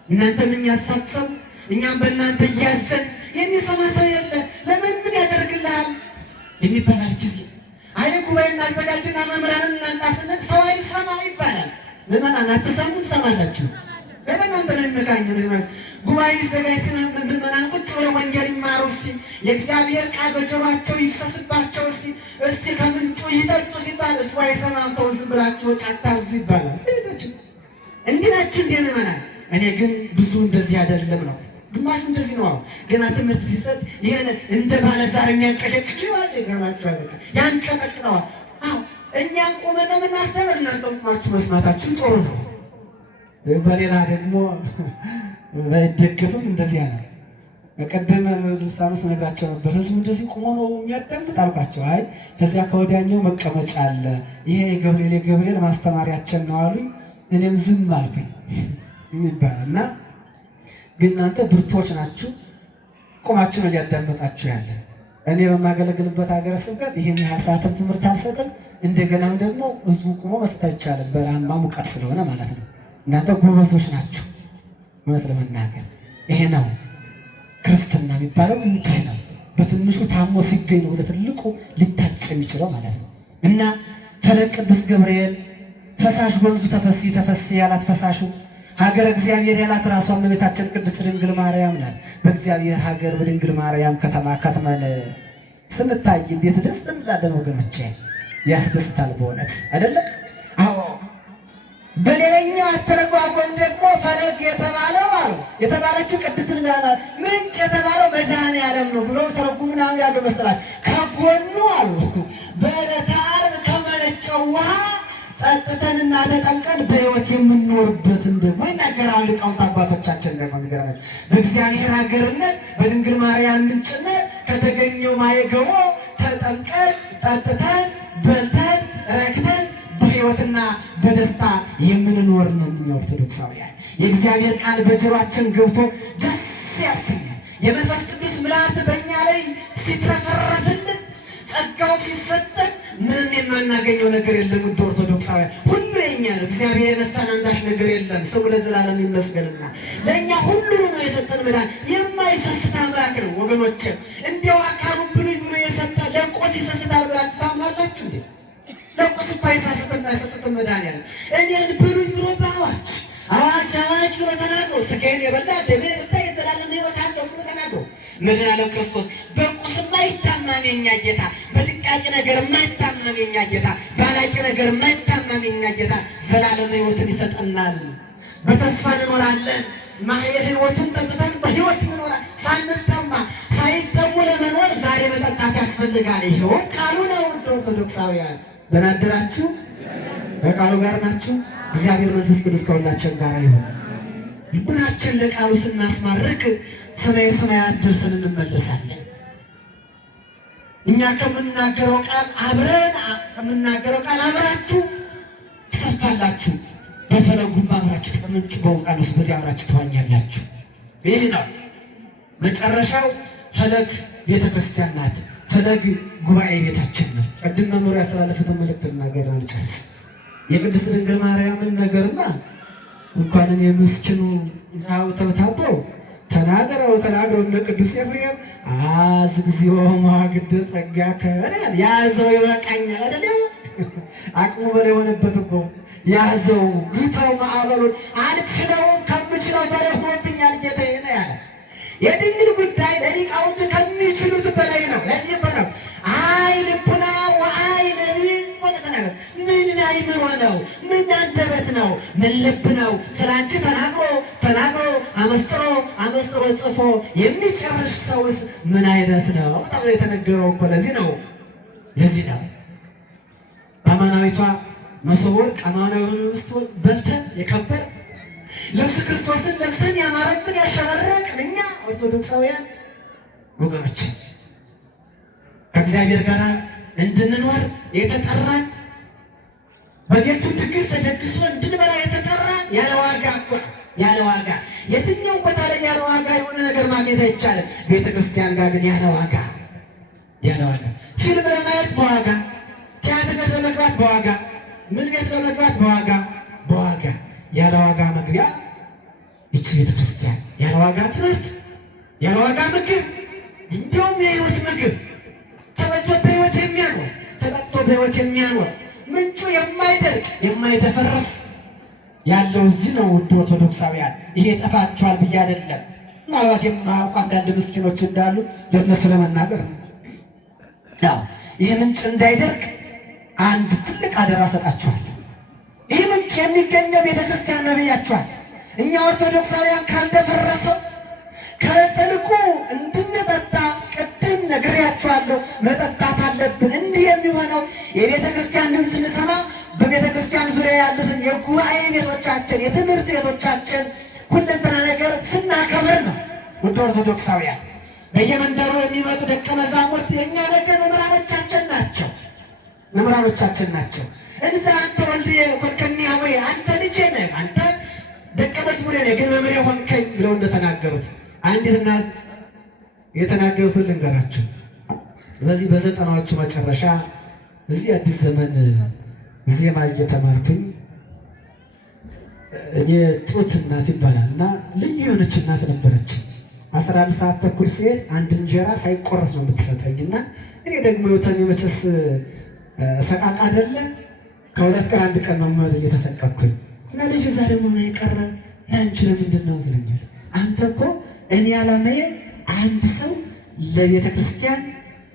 እናንተም የሚያሳትሰው እኛም በእናንተ እያዘን የሚሰማ ሰው የለ። ለምን ምን ያደርግልሃል የሚባላል ጊዜ አይ ጉባኤ እናዘጋጅና መምህራንን እናንጣስነት ሰው አይሰማ ይባላል። ምዕመናን አትሰሙም? ሰማላችሁ? ለእናንተ ነው የሚመካኝ። ጉባኤ ይዘጋጅ ስለ ምዕመናን ቁጭ ብለው ወንጌል ይማሩ እስኪ፣ የእግዚአብሔር ቃል በጆሯቸው ይፍሰስባቸው እስኪ ከምንጩ ይጠጡ ሲባል እሱ አይሰማም ተው ዝም ብላችሁ ጫታውዙ ይባላል። እንዲህ ናችሁ እንደ ምዕመናን። እኔ ግን ብዙ እንደዚህ አይደለም ነው፣ ግማሹ እንደዚህ ነው። ገና ትምህርት ሲሰጥ ይሄን እንደ ባለዛር የሚያንቀሸቅሽ ይዋል ይገርማችኋል፣ ያንቀጠቅጠዋል። እኛን ቆመን ነው የምናስተምር፣ እናንተ ቆማችሁ መስማታችሁ ጥሩ ነው። በሌላ ደግሞ ባይደገፍም እንደዚህ አለ። በቀደም ልሳነስ ነግራቸው ነበር። ህዝቡ እንደዚህ ቆሞ ነው የሚያዳምጥ አልኳቸው። አይ ከዚያ ከወዲያኛው መቀመጫ አለ፣ ይሄ የገብርኤል ማስተማሪያችን ነው አሉኝ። እኔም ዝም አልኩኝ ይባላል። እና ግን እናንተ ብርቶች ናችሁ፣ ቆማችሁ ነው እያዳመጣችሁ ያለ። እኔ በማገለግልበት ሀገረ ስብከት ይህን ያህል ሰዓትም ትምህርት አልሰጥም። እንደገናም ደግሞ ህዝቡ ቆሞ መስጠት አይቻልም፣ በረሃማ ሙቀት ስለሆነ ማለት ነው። እናንተ ጎበዞች ናችሁ። እውነት ለመናገር ይሄ ነው ክርስትና የሚባለው፣ እንዲህ ነው። በትንሹ ታሞ ሲገኝ ነው ወደ ትልቁ ሊታጭ የሚችለው ማለት ነው። እና ፈለግ ቅዱስ ገብርኤል ፈሳሽ ወንዙ ተፈሲ ተፈሲ ያላት ፈሳሹ ሀገረ እግዚአብሔር ያላት ራሷ እመቤታችን ቅድስት ድንግል ማርያም ናት። በእግዚአብሔር ሀገር በድንግል ማርያም ከተማ ከትመን ስንታይ እንዴት ደስ እንላለን ወገኖቼ! ያስደስታል በእውነት አይደለም? አዎ። በሌላኛው አተረጓጎም ደግሞ ፈለግ የተባለው የተባለችው ቅድስት ድንግል ምንጭ የተባለው መድኃኔዓለም ነው ብሎ ተረጉም ምናምን ያለው መሰላት ከጎኑ አሉ በዕለተ ዓርብ ከመነጨው ውሃ ጠጥተንና ተጠምቀን በሕይወት የምንኖርበትን ደግሞ ይናገራል ሊቃውንት አባቶቻችን። ደግሞ ንገራቸው በእግዚአብሔር ሀገርነት በድንግል ማርያም ምንጭነት ከተገኘው ማየገቦ ተጠምቀን ጠጥተን በልተን ረክተን በሕይወትና በደስታ የምንኖር ነን እኛ ኦርቶዶክሳውያን። የእግዚአብሔር ቃል በጆሯችን ገብቶ ደስ ያሰኛል። የመንፈስ ቅዱስ ምልአት በእኛ ላይ ሲትረፈረፍልን ጸጋው ሲሰጠን ምንም የማናገኘው ነገር የለም። ውድ ኦርቶዶክሳውያን ሁሉ የኛ ነው። እግዚአብሔር የነሳን አንዳች ነገር የለም። ስሙ ለዘላለም ይመስገንና ለእኛ ሁሉንም ነው የሰጠን። ምዳን የማይሰስት አምላክ ነው ወገኖች። እንዲያው አካሉን ብሉኝ ብሎ የሰጠ ለቆስ ይሰስታል ብላችሁ ታምናላችሁ እንዴ? ለቆስ እኮ አይሰስትም መድኃኒዓለም። እኔን ብሉኝ ብሎ በአዋጅ አዋጅ ብሎ ተናግሮ ሥጋዬን የበላ ደሜን የጠጣ የዘላለም ሕይወት አለው ብሎ ተናግሮ መድኃኒዓለም ክርስቶስ በቁስ የማይታመን የኛ ጌታ፣ በድቃቂ ነገር የማይታመን የኛ ጌታ፣ ባላቂ ነገር የማይታመን የኛ ጌታ ዘላለም ሕይወትን ይሰጠናል። በተስፋ እንኖራለን። ማህየት ሕይወትን ጠጥተን በሕይወት እንኖራለን። ሳንጠማ ሳይጠሙ ለመኖር ዛሬ መጠጣት ያስፈልጋል። ይኸው ቃሉ ነው። ውድ ኦርቶዶክሳውያን ደህና አደራችሁ? በቃሉ ጋር ናችሁ? እግዚአብሔር መንፈስ ቅዱስ ከሁላችን ጋር ይሁን። ልቡናችን ለቃሉ ስናስማርክ ሰማየ ሰማያት ደርሰን እንመለሳለን። እኛ ከምናገረው ቃል አብራችሁ ትሰፋላችሁ። በፈለጉም አብራችሁ ከምንጭ በውቅያኖስ በዚያ አብራችሁ ትዋኛላችሁ። ይህ ነው መጨረሻው። ፈለግ ቤተክርስቲያን ናት። ፈለግ ጉባኤ ቤታችን ነው። ቅድም መኖር ያስተላለፉትን መልእክት እናገር አንጨርስ። የቅድስት ድንግል ማርያምን ነገርማ እንኳንን የምስኪኑ ተብታበው ተናገረው እነ ቅዱስ ኤፍሬም አዝግዚኦ መዋግደ ጸጋ ከረን ያዘው ይበቃኛል አይደል? አቅሙ በላይ የሆነበት እኮ ያዘው ግታው ማዕበሉን አልችለውም ከምችለው በላይ ሆኖብኛል ጌታዬ ነው ያለ። የድንግል ጉዳይ ለሊቃውንት ከሚችሉት በላይ ነው። ለዚህ ነው አይ ልቡና ወአይ ነቢይ ወተናገር። ምን አይምሮ ነው? ምን አንደበት ነው? ምን ልብ ነው? ስላንቺ ተናግሮ አመስጥሮ ጽፎ የሚጨርስ ሰውስ ምን አይነት ነው ተብሎ የተነገረው እኮ ለዚህ ነው። አማናዊቷ መሶበ ወርቅ አማናዊ ውስጥ በልተን የከበር ልብስ ክርስቶስን ለብሰን ያማረብን ያሸበረቅን እኛ ኦርቶዶክሳውያን ወገኖች ከእግዚአብሔር ጋር እንድንኖር የተጠራን በቤቱ ድግስ ተደግሶ እንድንበላ የተጠራን ያለ ዋጋ የትኛው ቦታ ላይ ያለ ዋጋ የሆነ ነገር ማግኘት አይቻልም። ቤተ ክርስቲያን ጋር ግን ያለ ዋጋ ፊልም ለማየት በዋጋ፣ ቲያትር ቤት ለመግባት በዋጋ፣ ምን ቤት ለመግባት በዋጋ ያለ ዋጋ መግቢያ ይቺ ቤተ ክርስቲያን፣ ያለ ዋጋ ትምህርት፣ ያለ ዋጋ ምግብ፣ እንዲያውም የሕይወት ምግብ ተበልቶ በሕይወት የሚያኖር ተጠጥቶ በሕይወት የሚያኖር ምንጩ የማይደርቅ የማይደፈርስ ያለው እዚህ ነው። ውድ ኦርቶዶክሳውያን ይሄ ጠፋችኋል ብዬ አይደለም። ምናልባት የማያውቁ አንዳንድ ምስኪኖች እንዳሉ ለእነሱ ለመናገር ነው። ያው ይህ ምንጭ እንዳይደርቅ አንድ ትልቅ አደራ ሰጣችኋል። ይህ ምንጭ የሚገኘው ቤተክርስቲያን ነብያችኋል። እኛ ኦርቶዶክሳውያን ካልደፈረሰው ከጥልቁ እንድንጠጣ ቅድም ነግሬያችኋለሁ፣ መጠጣት አለብን። እንዲህ የሚሆነው የቤተ ክርስቲያን ድምፅ ስንሰማ በቤተ ክርስቲያን ዙሪያ ያሉትን የጉባኤ ቤቶቻችን፣ የትምህርት ቤቶቻችን ሁለንተና ነገር ስናከብር ነው። ውድ ኦርቶዶክሳውያን በየመንደሩ የሚመጡ ደቀ መዛሙርት የእኛ ነገር መምህራኖቻችን ናቸው። እንዛ አንተ ወልድ ኮንከኒ ወይ አንተ ልጄ ነህ፣ አንተ ደቀ መዝሙሬ ነህ፣ ግን መምህሬ ሆንከኝ ብለው እንደተናገሩት አንዲት እናት የተናገሩትን ልንገራችሁ። በዚህ በዘጠናዎቹ መጨረሻ እዚህ አዲስ ዘመን ዜማ እየተማርኩኝ እኔ ጡት እናት ይባላል እና ልዩ የሆነች እናት ነበረች። 11 ሰዓት ተኩል ሲሄድ አንድ እንጀራ ሳይቆረስ ነው የምትሰጠኝ እና እኔ ደግሞ የወተሚ መቸስ ሰቃቅ አይደለ ከሁለት ቀን አንድ ቀን ነው ማለት እየተሰቀቅኩኝ እና ልጅ እዛ ደግሞ ነው የቀረ አንቺ ለምንድን ነው ትለኛለች። አንተ እኮ እኔ አላማዬ አንድ ሰው ለቤተ ክርስቲያን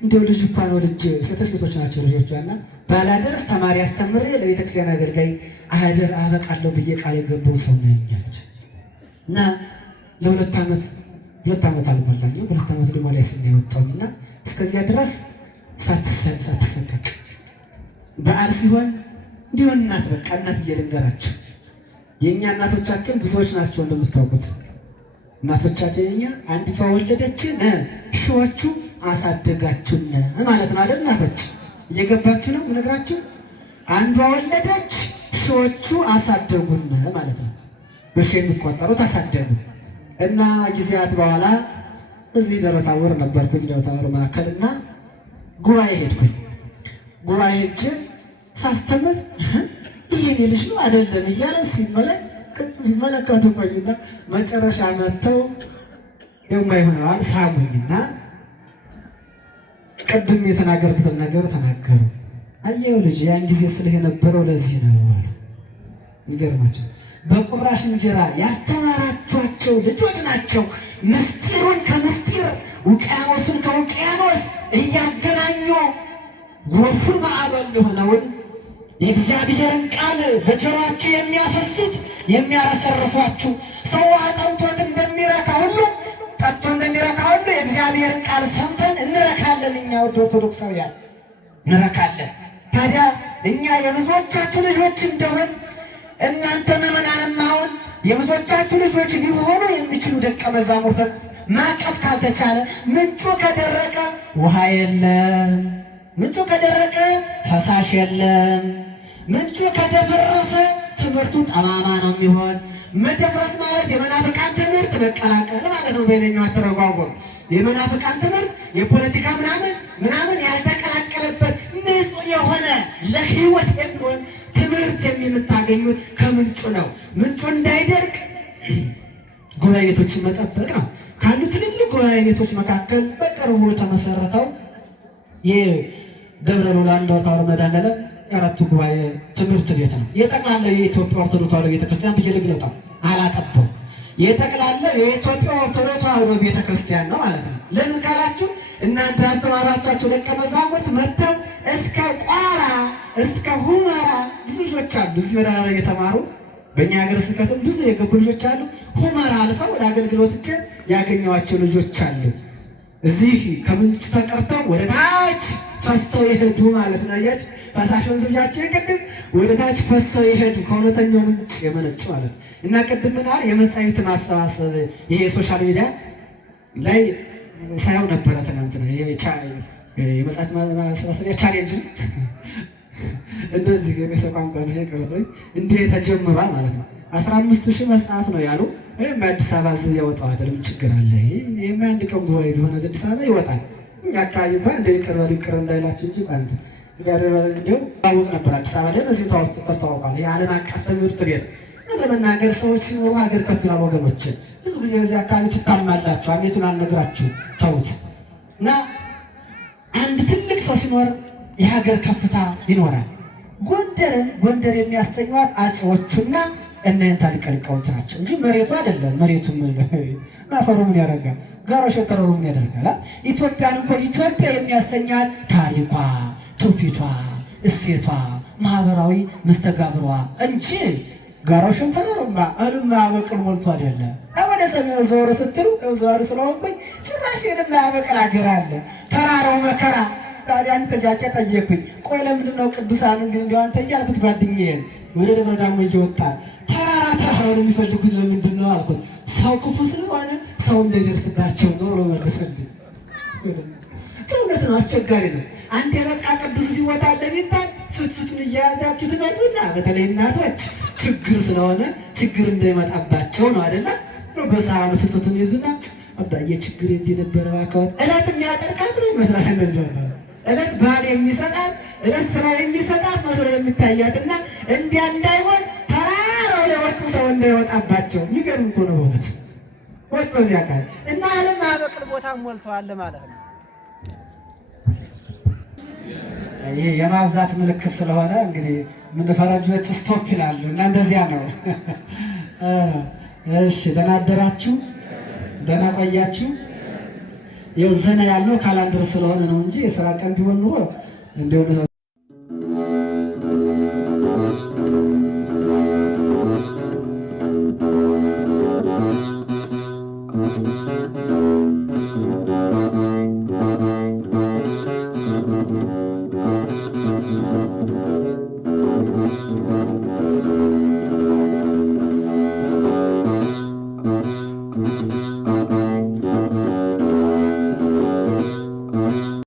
እንደው ልጅ እንኳን ወልጄ ሴቶች ናቸው ልጆቿና ባላደርስ ተማሪ አስተምሬ ለቤተ ክርስቲያን አገልጋይ አደር አበቃለሁ ብዬ ቃል የገባው ሰው ነው ያለች እና ለሁለት ዓመት አልሞላኝም። 2 ዓመት ደግሞ ላይ ስን ያወጣውና እስከዚያ ድረስ ሳትሰቀቅ በዓል ሲሆን እንዲሆን እናት በቃ እናት እየልንገራችሁ የእኛ እናቶቻችን ብዙዎች ናቸው እንደምታውቁት። እናቶቻችን የኛ አንድ ሰው ወለደችን ሺዎቹ አሳደጋችሁን ማለት ነው አይደል? እናቶች እየገባችሁ ነው ነግራችሁ። አንዷ ወለደች ሺዎቹ አሳደጉን ማለት ነው። በሺ የሚቆጠሩት አሳደጉ እና ጊዜያት በኋላ እዚህ ደብረ ታቦር ነበርኩኝ። ደብረ ታቦር ማዕከልና ጉባኤ ሄድኩኝ። ጉባኤ ሄጄ ሳስተምር ይሄ ልጅ ነው አይደለም እያለ ሲመለከቱ ቆዩና መጨረሻ መጥተው የማይሆነዋል ሳሙኝና ቅድም የተናገርኩትን ነገር ተናገሩ። አየው ልጅ ያን ጊዜ ስልህ የነበረው ለዚህ ነው። ይገርማቸው በቁራሽ እንጀራ ያስተማራችኋቸው ልጆች ናቸው። ምስጢሩን ከምስጢር ውቅያኖስን ከውቅያኖስ እያገናኙ ጎርፉን ማዕበል የሆነውን የእግዚአብሔርን ቃል በጆሮአችሁ የሚያፈሱት የሚያረሰርሷችሁ ሰው አጠንቶት እንደሚረካ ሁሉ ጠጥቶ እንደሚረካ ሁሉ የእግዚአብሔርን ቃል ሰምተን እንረካለን። እኛ ወደ ኦርቶዶክሳውያን እንረካለን። ታዲያ እኛ የብዙዎቻችሁ ልጆች እንደሆን እናንተ ምዕመናንም አሁን የብዙዎቻችሁ ልጆች ሊሆኑ የሚችሉ ደቀ መዛሙርትን ማቀፍ ካልተቻለ ምንጩ ከደረቀ ውሃ የለም፣ ምንጩ ከደረቀ ፈሳሽ የለም፣ ምንጩ ከደፈረሰ ትምህርቱ ጠማማ ነው የሚሆን። መደፍረስ ማለት የመናፍቃን ትምህርት መቀላቀል ማለት ነው። በሌላኛው አተረጓጎም የመናፍቃን ትምህርት የፖለቲካ ምናምን ያልተቀላቀለበት ንጹህ የሆነ ለሕይወት የሚሆን ትምህርት የምታገኙት ከምንጩ ነው። ምንጩ እንዳይደርቅ ጉባኤ ቤቶችን መጠበቅ ነው። ካሉ ትልልቅ ጉባኤ ቤቶች መካከል በቅርቡ ተመሰረተው የደብረ ሎላን ታወር መድኃኔዓለም የአራቱ ጉባኤ ትምህርት ቤት ነው። የጠቅላላው የኢትዮጵያ ኦርቶዶክስ ተዋሕዶ ቤተክርስቲያን ብዬ ልግለጠው አላጠበው። የጠቅላላው የኢትዮጵያ ኦርቶዶክስ ተዋሕዶ ቤተክርስቲያን ነው ማለት ነው። ለምን ካላችሁ እናንተ ያስተማራችኋቸው ደቀ መዛሙርት መጥተው እስከ ቋራ እስከ ሁመራ ብዙ ልጆች አሉ። እዚህ ወደ ላይ የተማሩ በእኛ ሀገር ስብከትም ብዙ የገቡ ልጆች አሉ። ሁመራ አልፈው ወደ አገልግሎት ያገኘዋቸው ልጆች አሉ። እዚህ ከምንጭ ተቀርተው ወደ ታች ፈሰው የሄዱ ማለት ነው። ያች ፈሳሽ ወንዝያችን ቅድም ወደ ታች ፈሰው የሄዱ ከእውነተኛው ምንጭ የመነጩ ማለት ነው። እና ቅድም ምናል የመጻሕፍት ማሰባሰብ ይሄ ሶሻል ሚዲያ ላይ ሳይሆን ነበረ ትናንትና የመጻሕፍት ማሰባሰቢያ ቻሌንጅ እንደዚህ የሰው ቋንቋ ነው የቀረበኝ እንዴ ተጀምሯል ማለት ነው። 15,000 መጽሐፍ ነው ያሉ ወይም አዲስ አበባ ዝም ያወጣው አይደለም። ችግር አለ ይሄ አንድ ቀን ጉባኤ ቢሆን አዲስ አበባ ይወጣል። እኛ አካባቢ እንኳን እንደ ይቅር እንዳይላችሁ እንጂ አንተ ጋር እንደው ታውቅ ነበር። አዲስ አበባ ላይ በዚህ ተስተዋውቋል። የዓለም አቀፍ ትምህርት ቤት ለመናገር ሰዎች ሲኖሩ ሀገር ከፍ ይላል። ወገኖች ብዙ ጊዜ በዚህ አካባቢ ትታማላችሁ። አቤቱን አልነግራችሁ ተውት እና አንድ ትልቅ ሰው ሲኖር የሀገር ከፍታ ይኖራል። ጎንደር የሚያሰኟት አፄዎቹና እናንተ ሊቀልቀውት ናቸው እንጂ መሬቱ አይደለም። መሬቱም ማፈሩ ምን ያደርጋል? ጋሮ ሸተረሩ ምን ያደርጋል? ኢትዮጵያን እኮ ኢትዮጵያ የሚያሰኛት ታሪኳ፣ ትውፊቷ፣ እሴቷ፣ ማህበራዊ መስተጋብሯ እንጂ ጋሮ ሸተረሩማ እልማ በቅል ሞልቶ አይደለም። ወደ ሰሜን ዞር ስትሉ ዘዋር ስለሆንኩኝ ጭራሽ የማያበቅል ሀገር አለ። ተራራው መከራ። ታዲያ አንተ ጥያቄ ጠየኩኝ። ቆይ ለምንድን ነው ቅዱሳን እንዲያው አንተ እያልኩት ጓደኛዬን ወደ ደብረ ዳሞ እየወጣ ተራራውን የሚፈልጉት ለምንድን ነው አልኩት። ሰው ክፉ ስለሆነ ሰው እንዳይደርስባቸው ነው ብሎ መለሰልኝ። ሰውነት ነው፣ አስቸጋሪ ነው። አንድ የበቃ ቅዱስ ሲወጣ ለሚባል ፍትፍቱን እየያዛችሁ ትመጡና በተለይ እናቶች ችግር ስለሆነ ችግር እንዳይመጣባቸው ነው አይደለ? በሳህኑ ፍትፍቱን ይዙና አባዬ ችግር እንዲህ ነበረ እባክዎት እለት የሚያጠርቃት ነው ይመስላል ነበር። እለት ባል የሚሰጣት እለት ስራ የሚሰጣት መስሎ የሚታያትና እንዲያ እንዳይሆን ተራራው ላይ ወጡ ሰው እንዳይወጣባቸው። የሚገርም እኮ ነው በእውነት ወጡ እዚያ ጋር እና ዓለም አበቅል ቦታ ሞልተዋል ማለት ነው። ይሄ የማብዛት ምልክት ስለሆነ እንግዲህ ምን ፈረንጆች ስቶፕ ይላሉ እና እንደዚያ ነው። እሺ ደህና አደራችሁ፣ ደህና ቆያችሁ። ይኸው ዘና ያለው ካላንደር ስለሆነ ነው እንጂ የሥራ ቀን ቢሆን ኑሮ እንደሆነ Thank you.